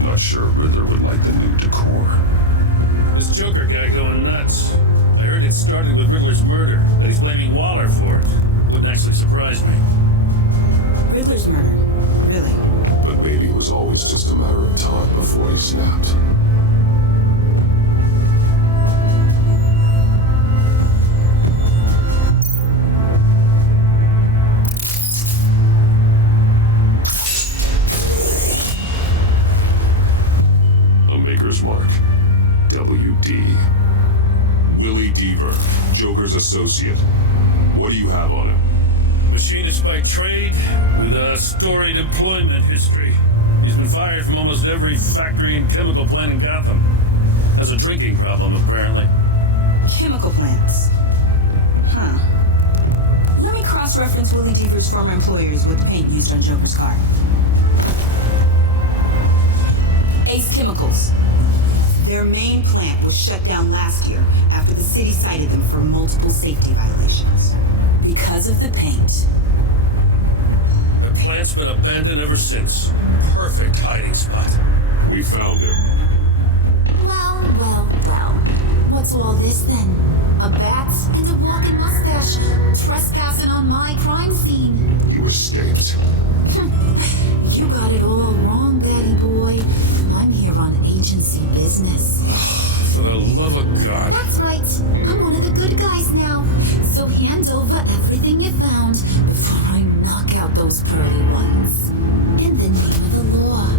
Not sure Riddler would like the new decor. This Joker guy going nuts. I heard it started with Riddler's murder, that he's blaming Waller for it. Wouldn't actually surprise me. Riddler's murder? Really? But maybe it was always just a matter of time before he snapped. A Maker's Mark. WD. Willie Deaver, Joker's associate. What do you have on him? Machinist by trade, with a storied employment history. He's been fired from almost every factory and chemical plant in Gotham. Has a drinking problem, apparently. Chemical plants. Huh. Let me cross-reference Willie Deaver's former employers with the paint used on Joker's car. Ace Chemicals. Their main plant was shut down last year after the city cited them for multiple safety violations. Because of the paint. The plant's been abandoned ever since. Perfect hiding spot. We found him. Well, well, well. What's all this then? A bat and a walking mustache trespassing on my crime scene. You escaped. You got it all wrong, Batty boy. I'm here on agency business. For the love of God. That's right. I'm one of the good guys now. So hand over everything you found before I knock out those pearly ones. In the name of the law.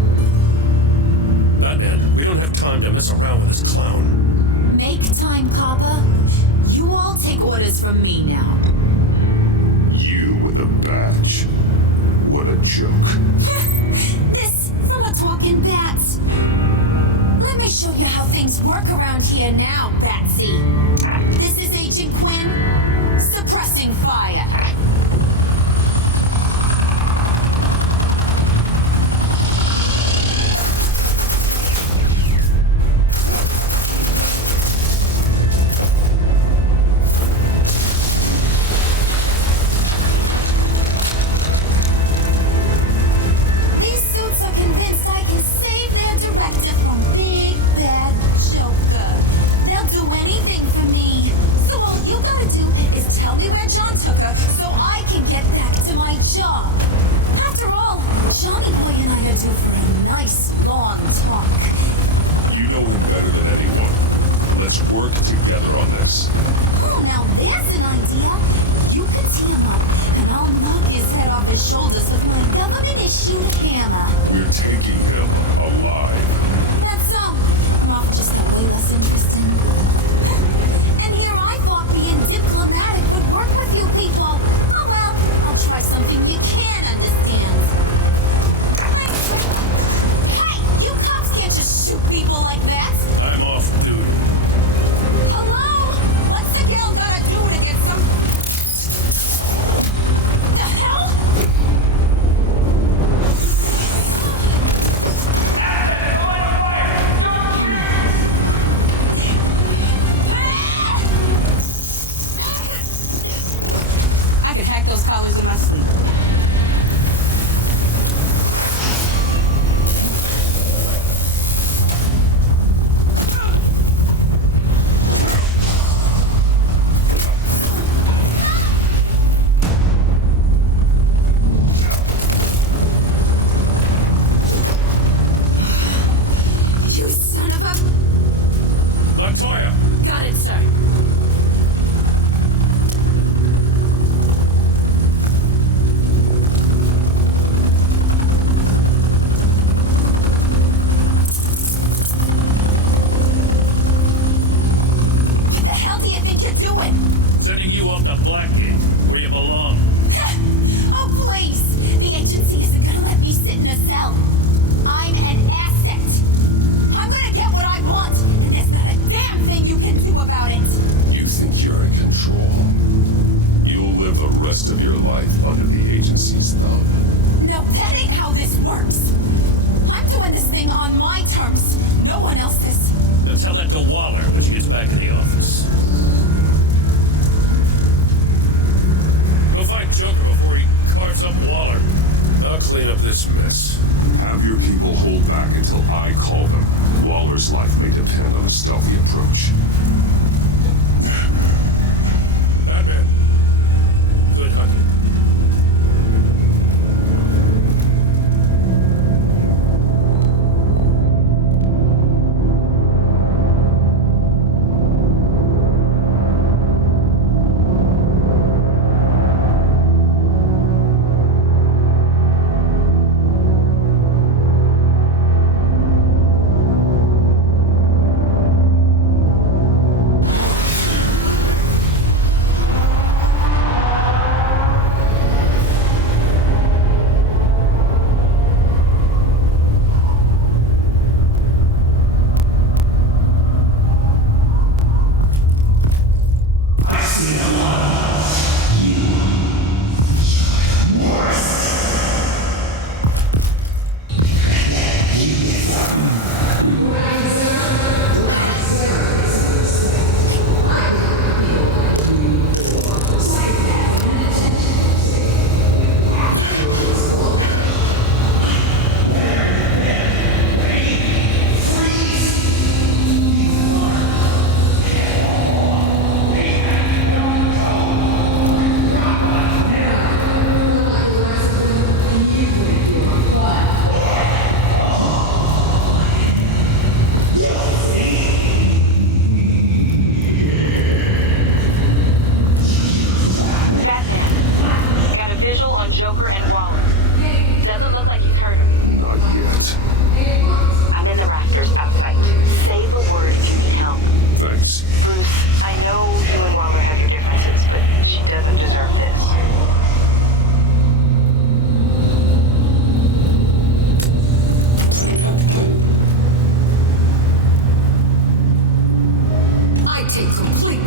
Batman, we don't have time to mess around with this clown. Make time, copper. You all take orders from me now. You with a badge. What a joke. This from a talking bat. Let me show you how things work around here now, Batsy. This is Agent Quinn, suppressing fire. job. After all, Johnny Boy and I are due for a nice, long talk. You know him better than anyone. Let's work together on this. Oh, now there's an idea. You can tee him up, and I'll knock his head off his shoulders with my government-issued hammer. We're taking him alive. That's so. Roth just got way less interesting. And here I thought being diplomatic would work with you people. Oh well, I'll try something you can understand. Hey, you cops can't just shoot people like that. I'm off duty. Hello? What's the girl gotta do to get some... The hell? I could hack those collars in my sleep. You son of a... Montoya! Got it, sir. What the hell do you think you're doing? Sending you off to Blackgate, where you belong. Oh, please! The agency isn't gonna let me sit in a cell. I'm an asset. I'm gonna get what I want, and there's not a damn thing you can do about it. You think you're in control. You'll live the rest of your life under the agency's thumb. No, that ain't how this works. I'm doing this thing on my terms, no one else's. Now tell that to Waller when she gets back in the office. Go find Joker before he carves up Waller. I'll clean up this mess. Have your people hold back until I call them. Waller's life may depend on a stealthy approach. Batman. Good hunting.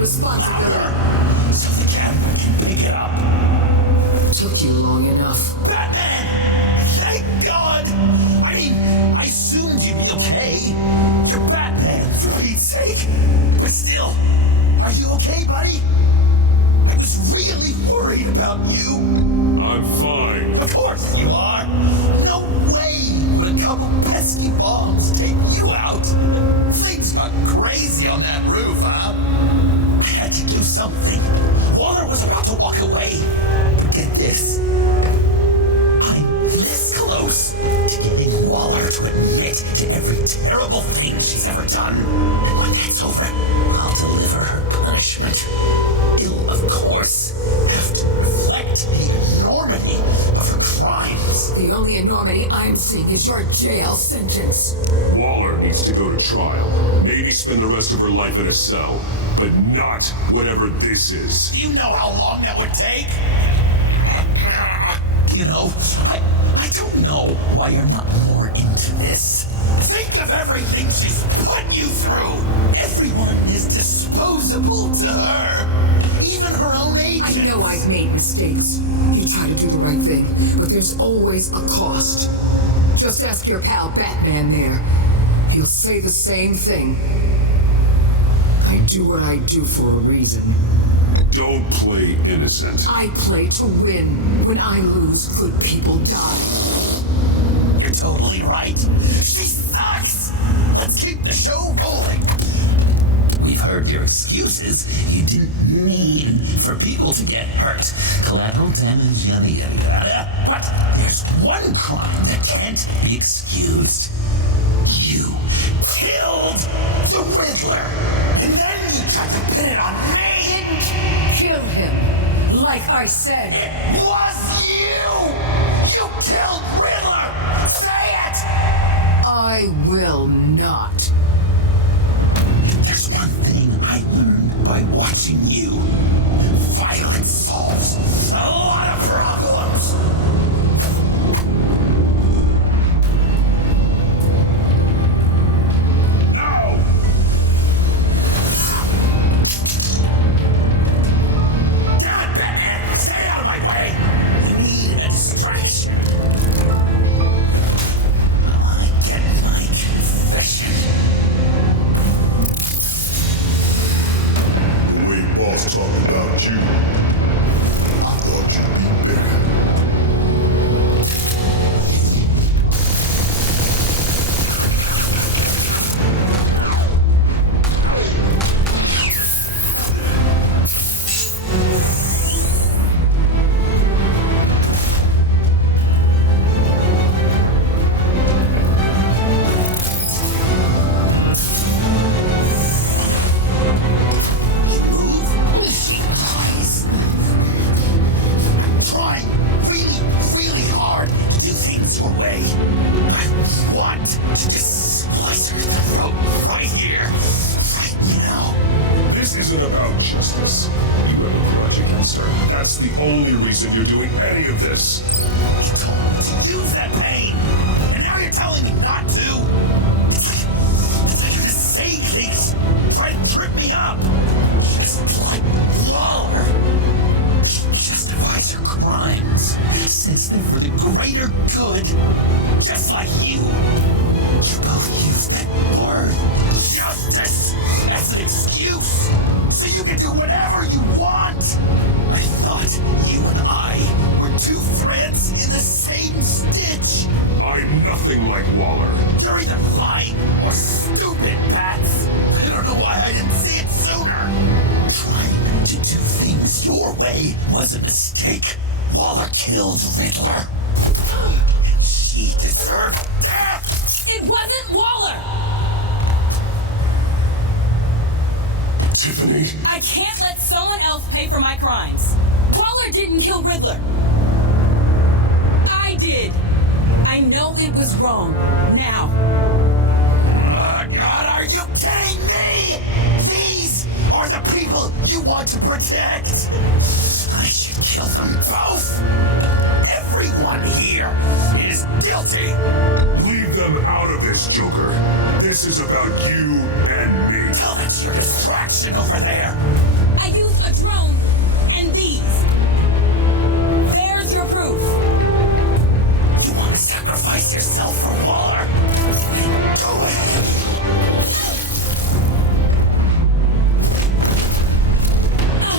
responsibility. So the camera can pick it up. Took you long enough. Batman! Thank God! I mean, I assumed you'd be okay. You're Batman, for Pete's sake. But still, are you okay, buddy? I was really worried about you. I'm fine. Of course you are. No way would a couple pesky bombs take you out. Things got crazy on that roof, huh? I had to do something. Waller was about to walk away. But get this. she's ever done. And when that's over, I'll deliver her punishment. It'll, of course, have to reflect the enormity of her crimes. The only enormity I'm seeing is your jail sentence. Waller needs to go to trial. Maybe spend the rest of her life in a cell, but not whatever this is. Do you know how long that would take? You know, I don't know why you're not more into this. Think of everything she's put you through. Everyone is disposable to her. Even her own agents. I know I've made mistakes. You try to do the right thing, but there's always a cost. Just ask your pal Batman there. He'll say the same thing. I do what I do for a reason. Don't play innocent. I play to win. When I lose, good people die. You're totally right. She sucks. Let's keep the show rolling. We've heard your excuses. You didn't mean for people to get hurt. Collateral damage, yada yada yada. But there's one crime that can't be excused. You killed the Riddler. And then you tried to pin it on me. Kill him. Like I said. It was you! You killed Riddler! Say it! I will not. There's one thing I learned by watching you. Violence solves a lot of problems. Talking about you, I thought you'd be bigger. You're doing any of this. You told me to use that pain, and now you're telling me not to. It's like you're just saying things, trying to trip me up. Just like Waller. She justifies her crimes, since they're for the greater good, just like you. You both use that word, justice, as an excuse, so you can do whatever you want. I thought you and I were two threads in the same stitch. I'm nothing like Waller. You're either lying or stupid, Bats. I don't know why I didn't see it sooner. Trying to do things your way was a mistake. Waller killed Riddler. And she deserved death. It wasn't Waller! Tiffany? I can't let someone else pay for my crimes. Waller didn't kill Riddler. I did. I know it was wrong. Now. God, are you kidding me? These are the people you want to protect. I should kill them both. Everyone here is guilty. Leave them out of this, Joker. This is about you and me. Tell that's your distraction over there. I used a drone and these. There's your proof. You want to sacrifice yourself for Waller? Do it.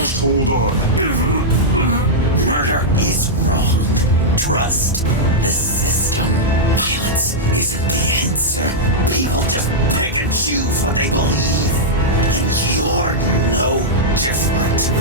Just hold on. Murder is wrong. Trust the system. Violence isn't the answer. People just pick and choose what they believe. And you're no different.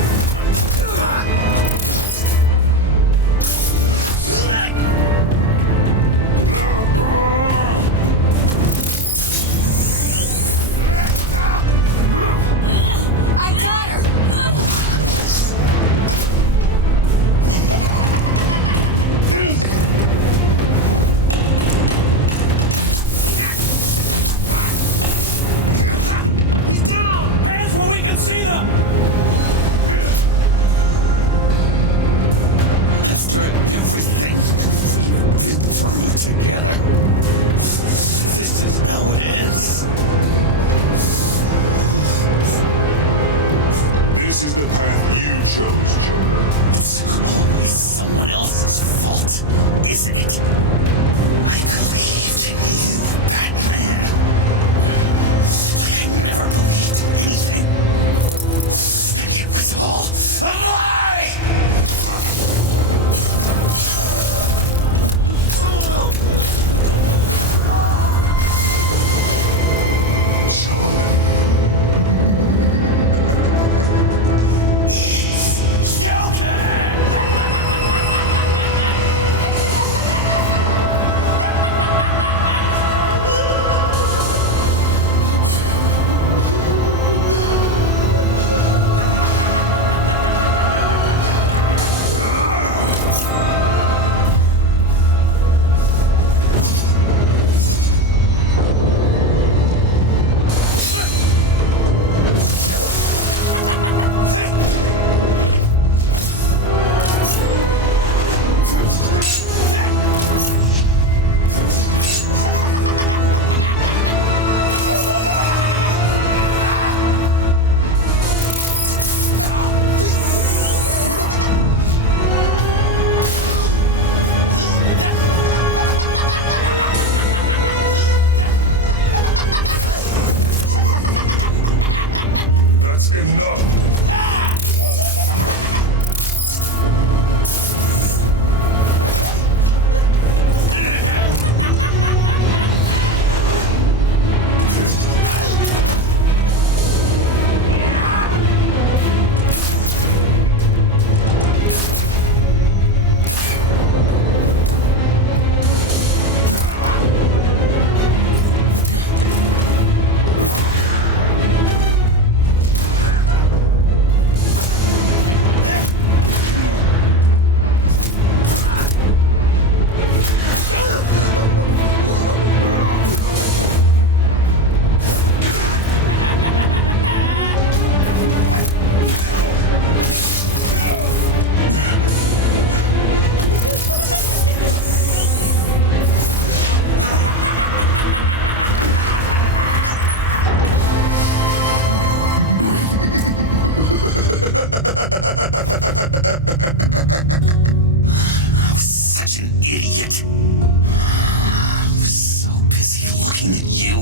idiot. I was so busy looking at you,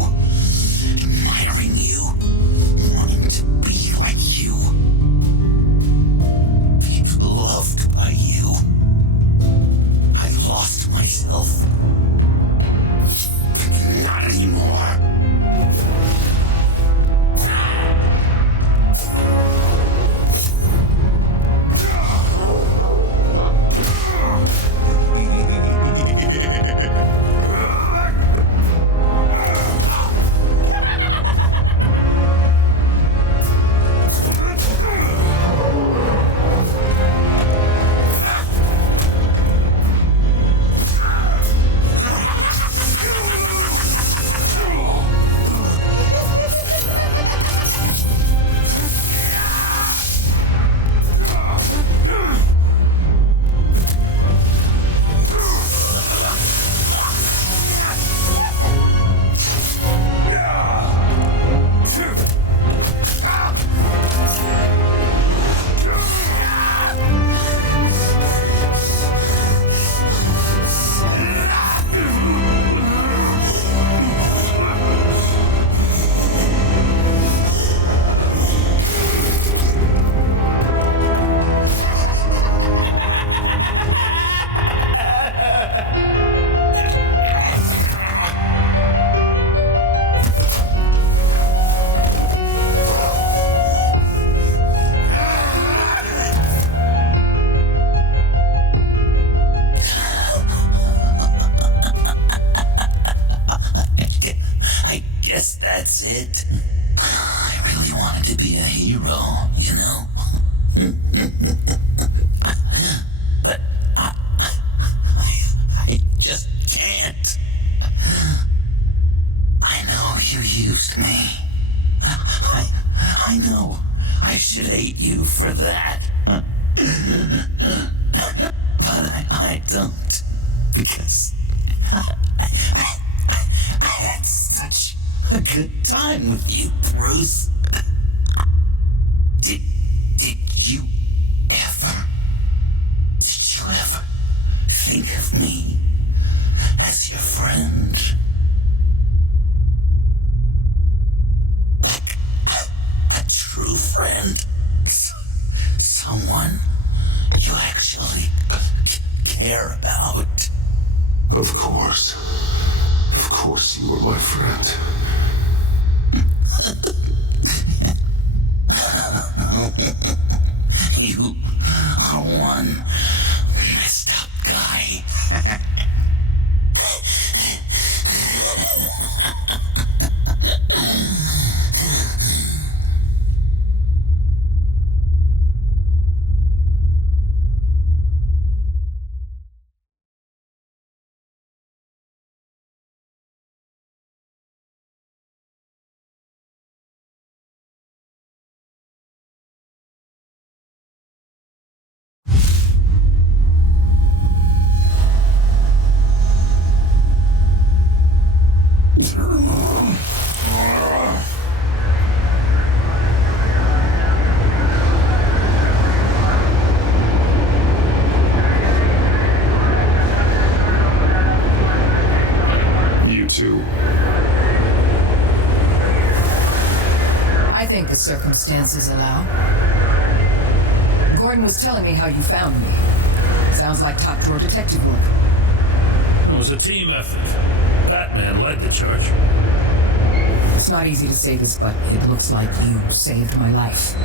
admiring you, wanting to be like you, be loved by you. I lost myself. Not anymore. That's it. I really wanted to be a hero, you know? But I just can't. I know you used me. I know I should hate you for that. But I don't. Because I had such a good time with you, Bruce. Did you ever think of me as your friend? Like a true friend? Someone you actually care about? Of course. Of course you were my friend. You are one messed up guy. I think the circumstances allow. Gordon was telling me how you found me. Sounds like top drawer detective work. It was a team effort. Batman led the charge. It's not easy to say this, but it looks like you saved my life.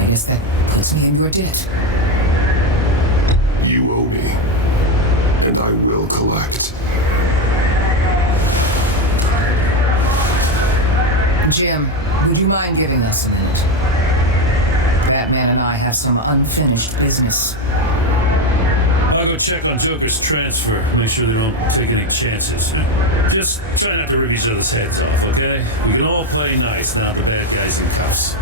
I guess that puts me in your debt. You owe me, and I will collect. Jim, would you mind giving us a minute? Batman and I have some unfinished business. I'll go check on Joker's transfer, make sure they don't take any chances. Just try not to rip each other's heads off, okay? We can all play nice now the bad guy's in cuffs.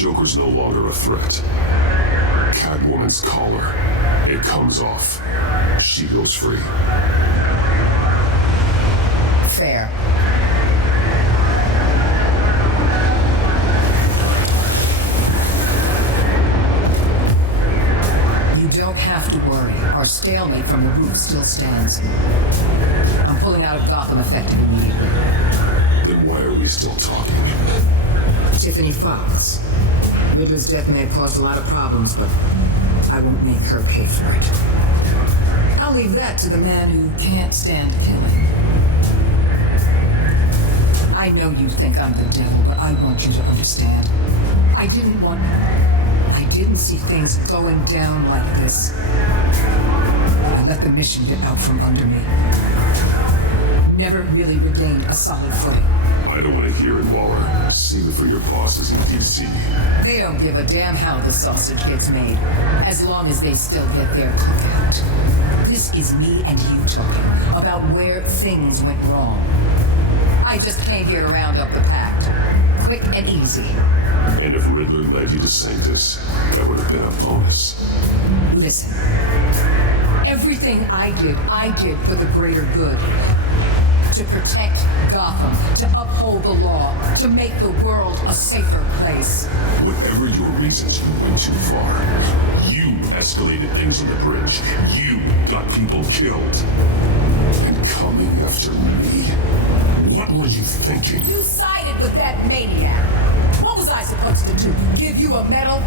Joker's no longer a threat. Catwoman's collar. It comes off. She goes free. Fair. You have to worry. Our stalemate from the roof still stands. I'm pulling out of Gotham effective immediately. Then why are we still talking? Tiffany Fox. Riddler's death may have caused a lot of problems, but I won't make her pay for it. I'll leave that to the man who can't stand killing. I know you think I'm the devil, but I want you to understand. I didn't see things going down like this. I let the mission get out from under me. Never really regained a solid footing. I don't want to hear it, Waller. Save it for your bosses in D.C. They don't give a damn how the sausage gets made, as long as they still get their cookout. This is me and you talking about where things went wrong. I just came here to round up the pact. Quick and easy. And if Riddler led you to Sanctus, that would have been a bonus. Listen. Everything I did for the greater good. To protect Gotham, to uphold the law, to make the world a safer place. Whatever your reasons, you went too far. You escalated things on the bridge. You got people killed. And coming after me? What were you thinking? You sided with that maniac. What was I supposed to do? Give you a medal?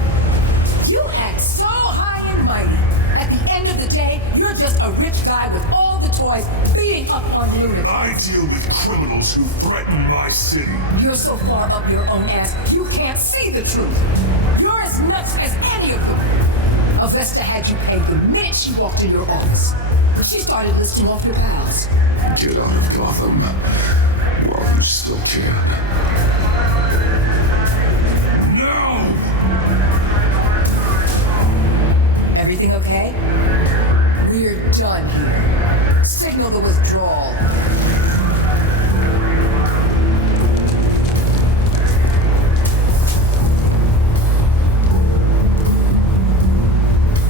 You act so high and mighty. At the end of the day, you're just a rich guy with all the toys beating up on lunatics. I deal with criminals who threaten my city. You're so far up your own ass, you can't see the truth. You're as nuts as any of them. Avesta had you paid the minute she walked in your office. She started listing off your pals. Get out of Gotham while you still can. No! Everything okay? We're done here. Signal the withdrawal.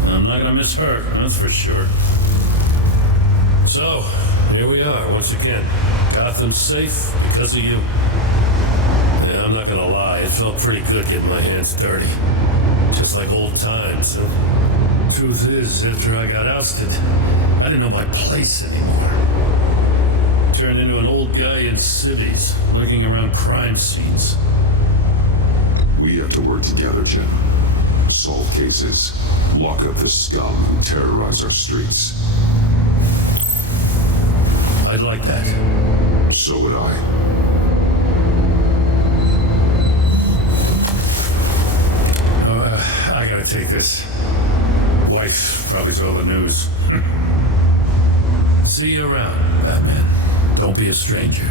I'm not gonna miss her, that's for sure. So, here we are once again. Gotham's safe because of you. Yeah, I'm not gonna lie, it felt pretty good getting my hands dirty. Just like old times. Truth is, after I got ousted, I didn't know my place anymore. Turned into an old guy in civvies, lurking around crime scenes. We have to work together, Jim. Solve cases. Lock up the scum who terrorize our streets. I'd like that. So would I. I gotta take this. Wife probably saw the news. See you around, Batman. Don't be a stranger.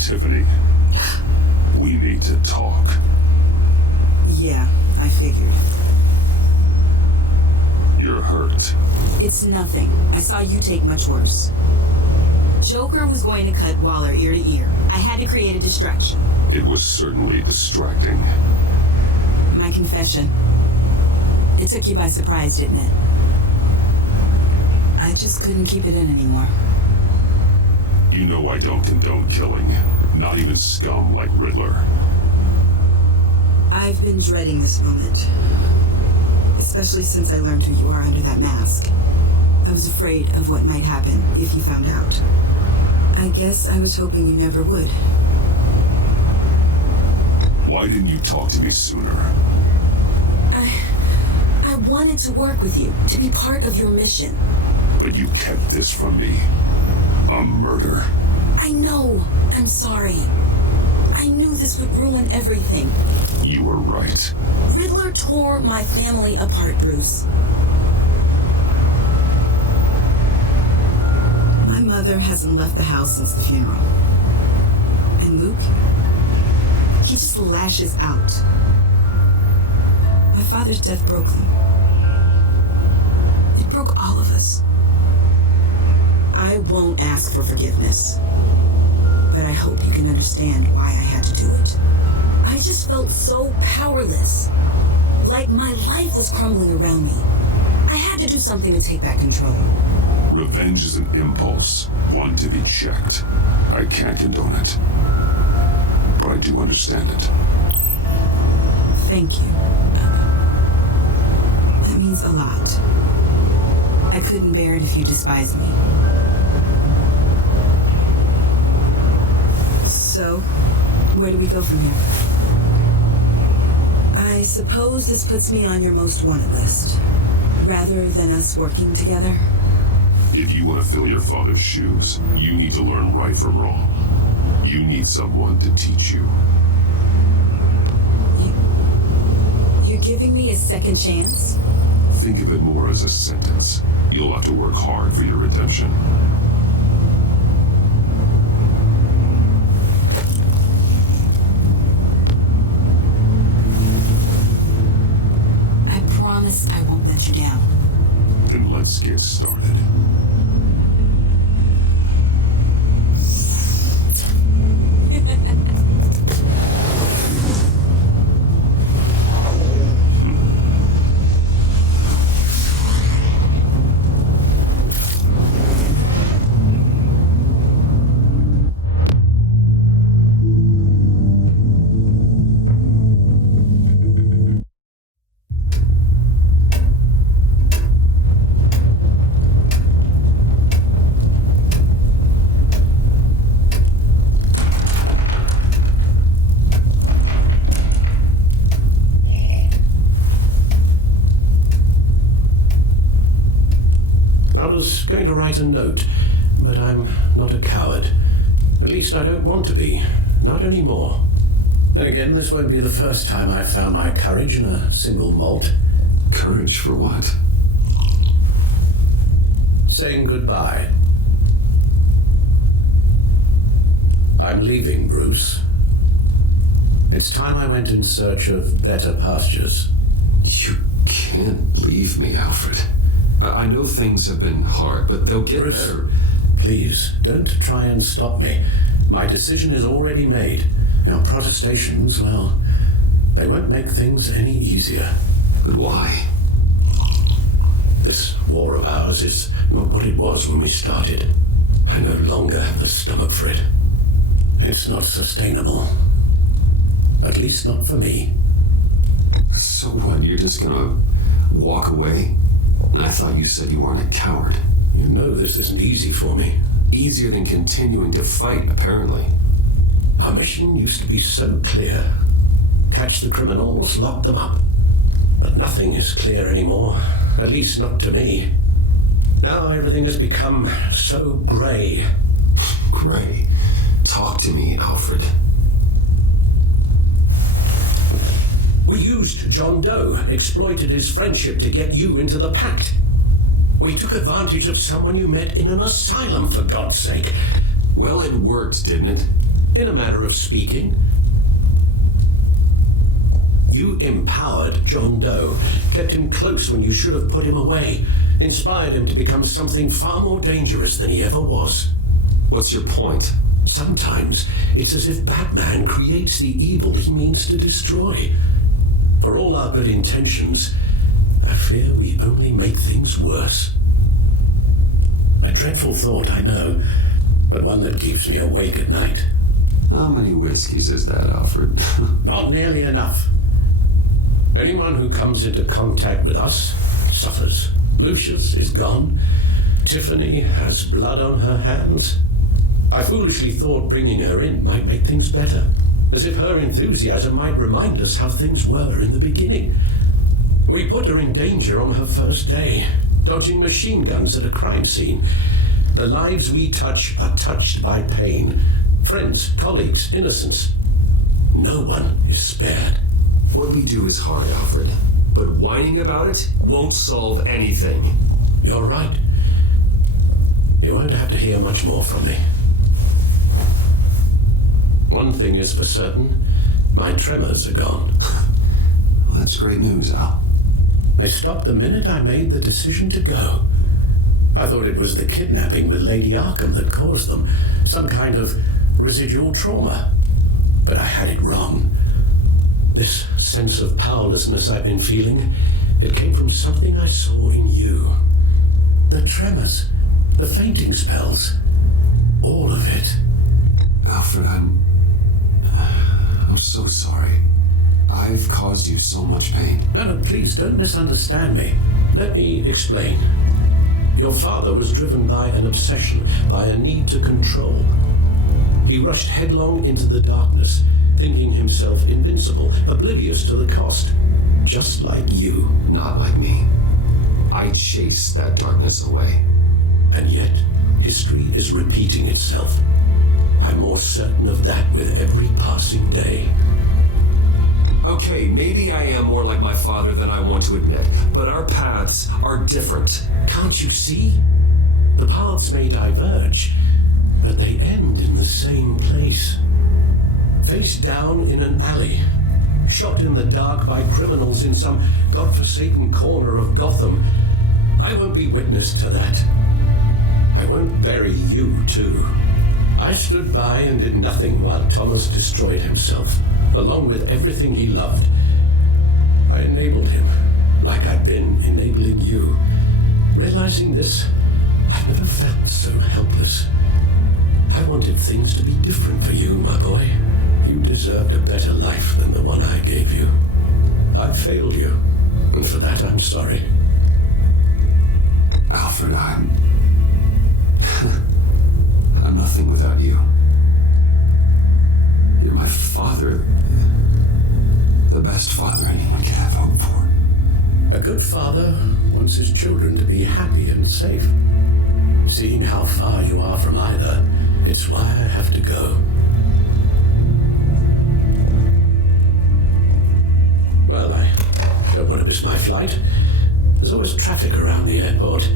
Tiffany, we need to talk. Yeah, I figured. You're hurt. It's nothing. I saw you take much worse. Joker was going to cut Waller ear to ear. I had to create a distraction. It was certainly distracting. My confession. It took you by surprise, didn't it? I just couldn't keep it in anymore. You know I don't condone killing. Not even scum like Riddler. I've been dreading this moment. Especially since I learned who you are under that mask. I was was afraid of what might happen if you found out. I guess I was hoping you never would. Why didn't you talk to me sooner? I wanted to work with you, to be part of your mission. But you kept this from me. A murder. I know. I'm sorry. I knew this would ruin everything. You were right. Riddler tore my family apart, Bruce. My mother hasn't left the house since the funeral. And Luke? He just lashes out. My father's death broke them. It broke all of us. I won't ask for forgiveness. But I hope you can understand why I had to do it. I just felt so powerless. Like my life was crumbling around me. I had to do something to take back control. Revenge is an impulse, one to be checked. I can't condone it. But I do understand it. Thank you. That means a lot. I couldn't bear it if you despised me. So, where do we go from here? I suppose this puts me on your most wanted list, rather than us working together. If you want to fill your father's shoes, you need to learn right from wrong. You need someone to teach you. You're giving me a second chance? Think of it more as a sentence. You'll have to work hard for your redemption. I promise I won't let you down. Then let's get started. I was going to write a note, but I'm not a coward. At least I don't want to be. Not anymore. Then again, this won't be the first time I've found my courage in a single malt. Courage for what? Saying goodbye. I'm leaving, Bruce. It's time I went in search of better pastures. You can't leave me, Alfred. I know things have been hard, but they'll get Bruce, better. Please, don't try and stop me. My decision is already made. Your protestations, well, they won't make things any easier. But why? This war of ours is not what it was when we started. I no longer have the stomach for it. It's not sustainable. At least not for me. So what, you're just gonna walk away? I thought you said you weren't a coward. You know this isn't easy for me. Easier than continuing to fight, apparently. Our mission used to be so clear. Catch the criminals, lock them up. But nothing is clear anymore. At least not to me. Now everything has become so grey. Gray. Talk to me, Alfred. We used John Doe, exploited his friendship to get you into the pact. We took advantage of someone you met in an asylum, for God's sake. Well, it worked, didn't it? In a manner of speaking. You empowered John Doe, kept him close when you should have put him away, inspired him to become something far more dangerous than he ever was. What's your point? Sometimes it's as if Batman creates the evil he means to destroy. For all our good intentions, I fear we only make things worse. A dreadful thought, I know, but one that keeps me awake at night. How many whiskeys is that, Alfred? Not nearly enough. Anyone who comes into contact with us suffers. Lucius is gone. Tiffany has blood on her hands. I foolishly thought bringing her in might make things better, as if her enthusiasm might remind us how things were in the beginning. We put her in danger on her first day, dodging machine guns at a crime scene. The lives we touch are touched by pain. Friends, colleagues, innocents. No one is spared. What we do is hard, Alfred, but whining about it won't solve anything. You're right. You won't have to hear much more from me. One thing is for certain, my tremors are gone. Well, that's great news, Al. They stopped the minute I made the decision to go. I thought it was the kidnapping with Lady Arkham that caused them, some kind of residual trauma. But I had it wrong. This sense of powerlessness I've been feeling, it came from something I saw in you. The tremors, the fainting spells, all of it. Alfred, I'm so sorry. I've caused you so much pain. No, please don't misunderstand me. Let me explain. Your father was driven by an obsession, by a need to control. He rushed headlong into the darkness, thinking himself invincible, oblivious to the cost. Just like you. Not like me. I chased that darkness away. And yet, history is repeating itself. I'm more certain of that with every passing day. Okay, maybe I am more like my father than I want to admit, but our paths are different. Can't you see? The paths may diverge, but they end in the same place. Face down in an alley, shot in the dark by criminals in some godforsaken corner of Gotham. I won't be witness to that. I won't bury you, too. I stood by and did nothing while Thomas destroyed himself, along with everything he loved. I enabled him, like I'd been enabling you. Realizing this, I've never felt so helpless. I wanted things to be different for you, my boy. You deserved a better life than the one I gave you. I failed you, and for that I'm sorry. Alfred, I'm nothing without you. You're my father. The best father anyone could have hoped for. A good father wants his children to be happy and safe. Seeing how far you are from either, it's why I have to go. Well, I don't want to miss my flight. There's always traffic around the airport.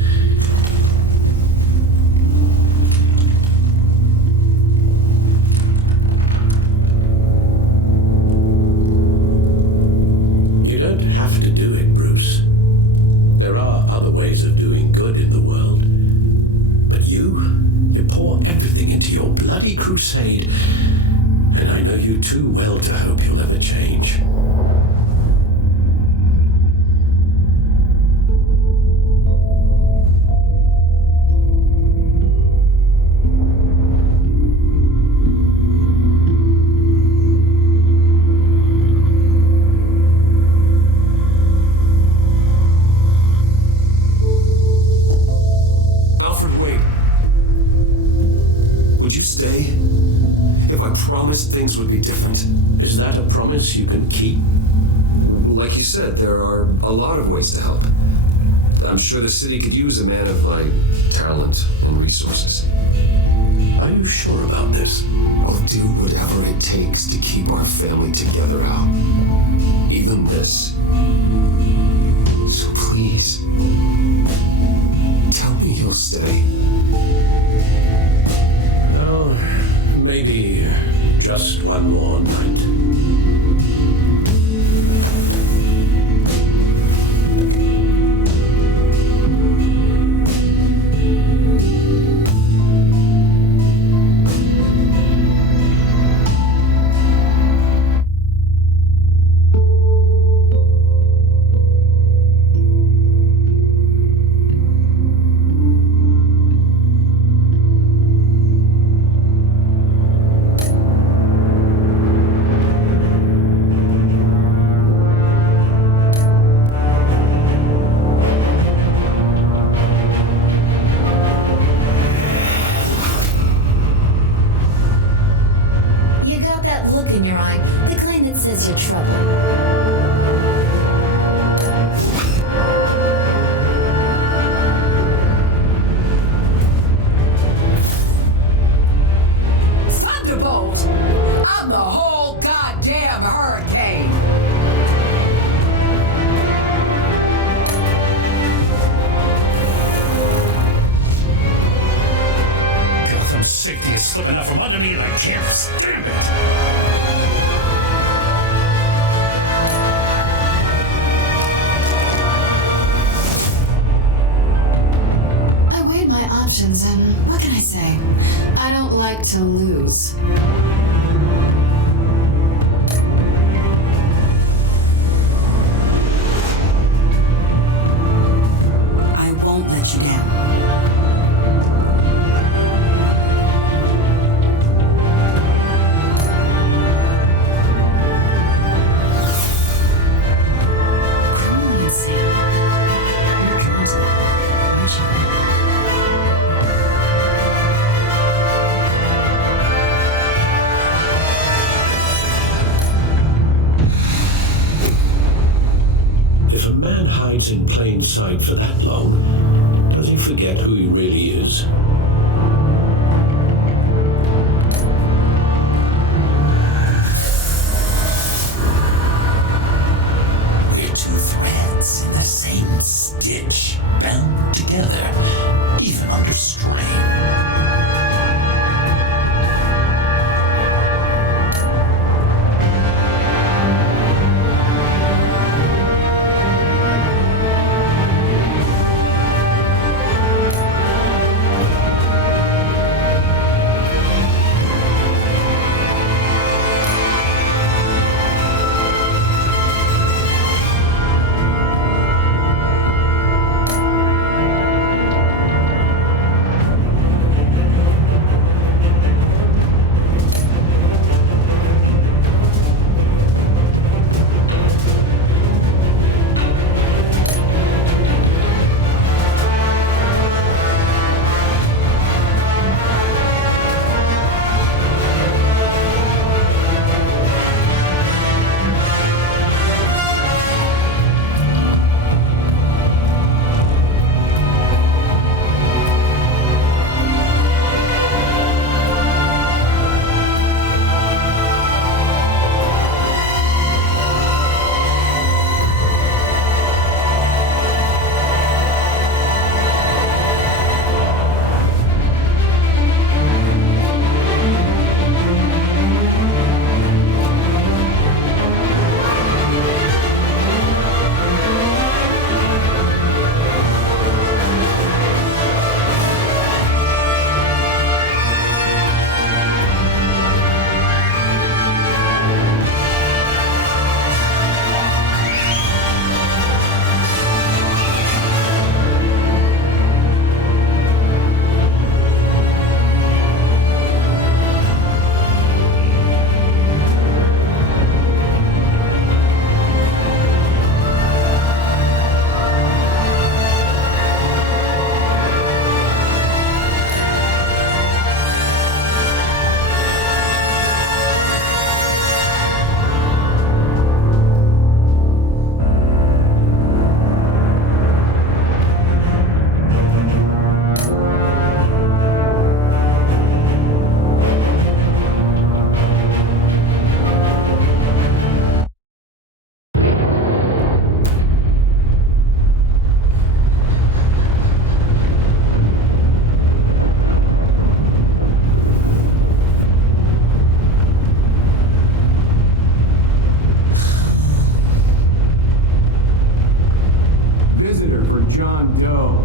You don't have to do it, Bruce. There are other ways of doing good in the world. But you pour everything into your bloody crusade, and I know you too well to hope you'll ever change. Promised things would be different. Is that a promise you can keep? Like you said, there are a lot of ways to help. I'm sure the city could use a man of my talent and resources. Are you sure about this? I'll do whatever it takes to keep our family together, Al. Even this. So please, tell me you'll stay. Oh, maybe just one more night. drawing. The kind that says you're trouble. Thunderbolt! I'm the whole goddamn hurricane! Gotham's safety is slipping out from under me and I can't stand it! I weighed my options, and what can I say? I don't like to lose. I won't let you down. Criminally insane. You're drawn to that, aren't you? If a man hides in plain sight for that long, does he forget who he really is? They're two threads in the same stitch, bound together, even under strain. Visitor for John Doe.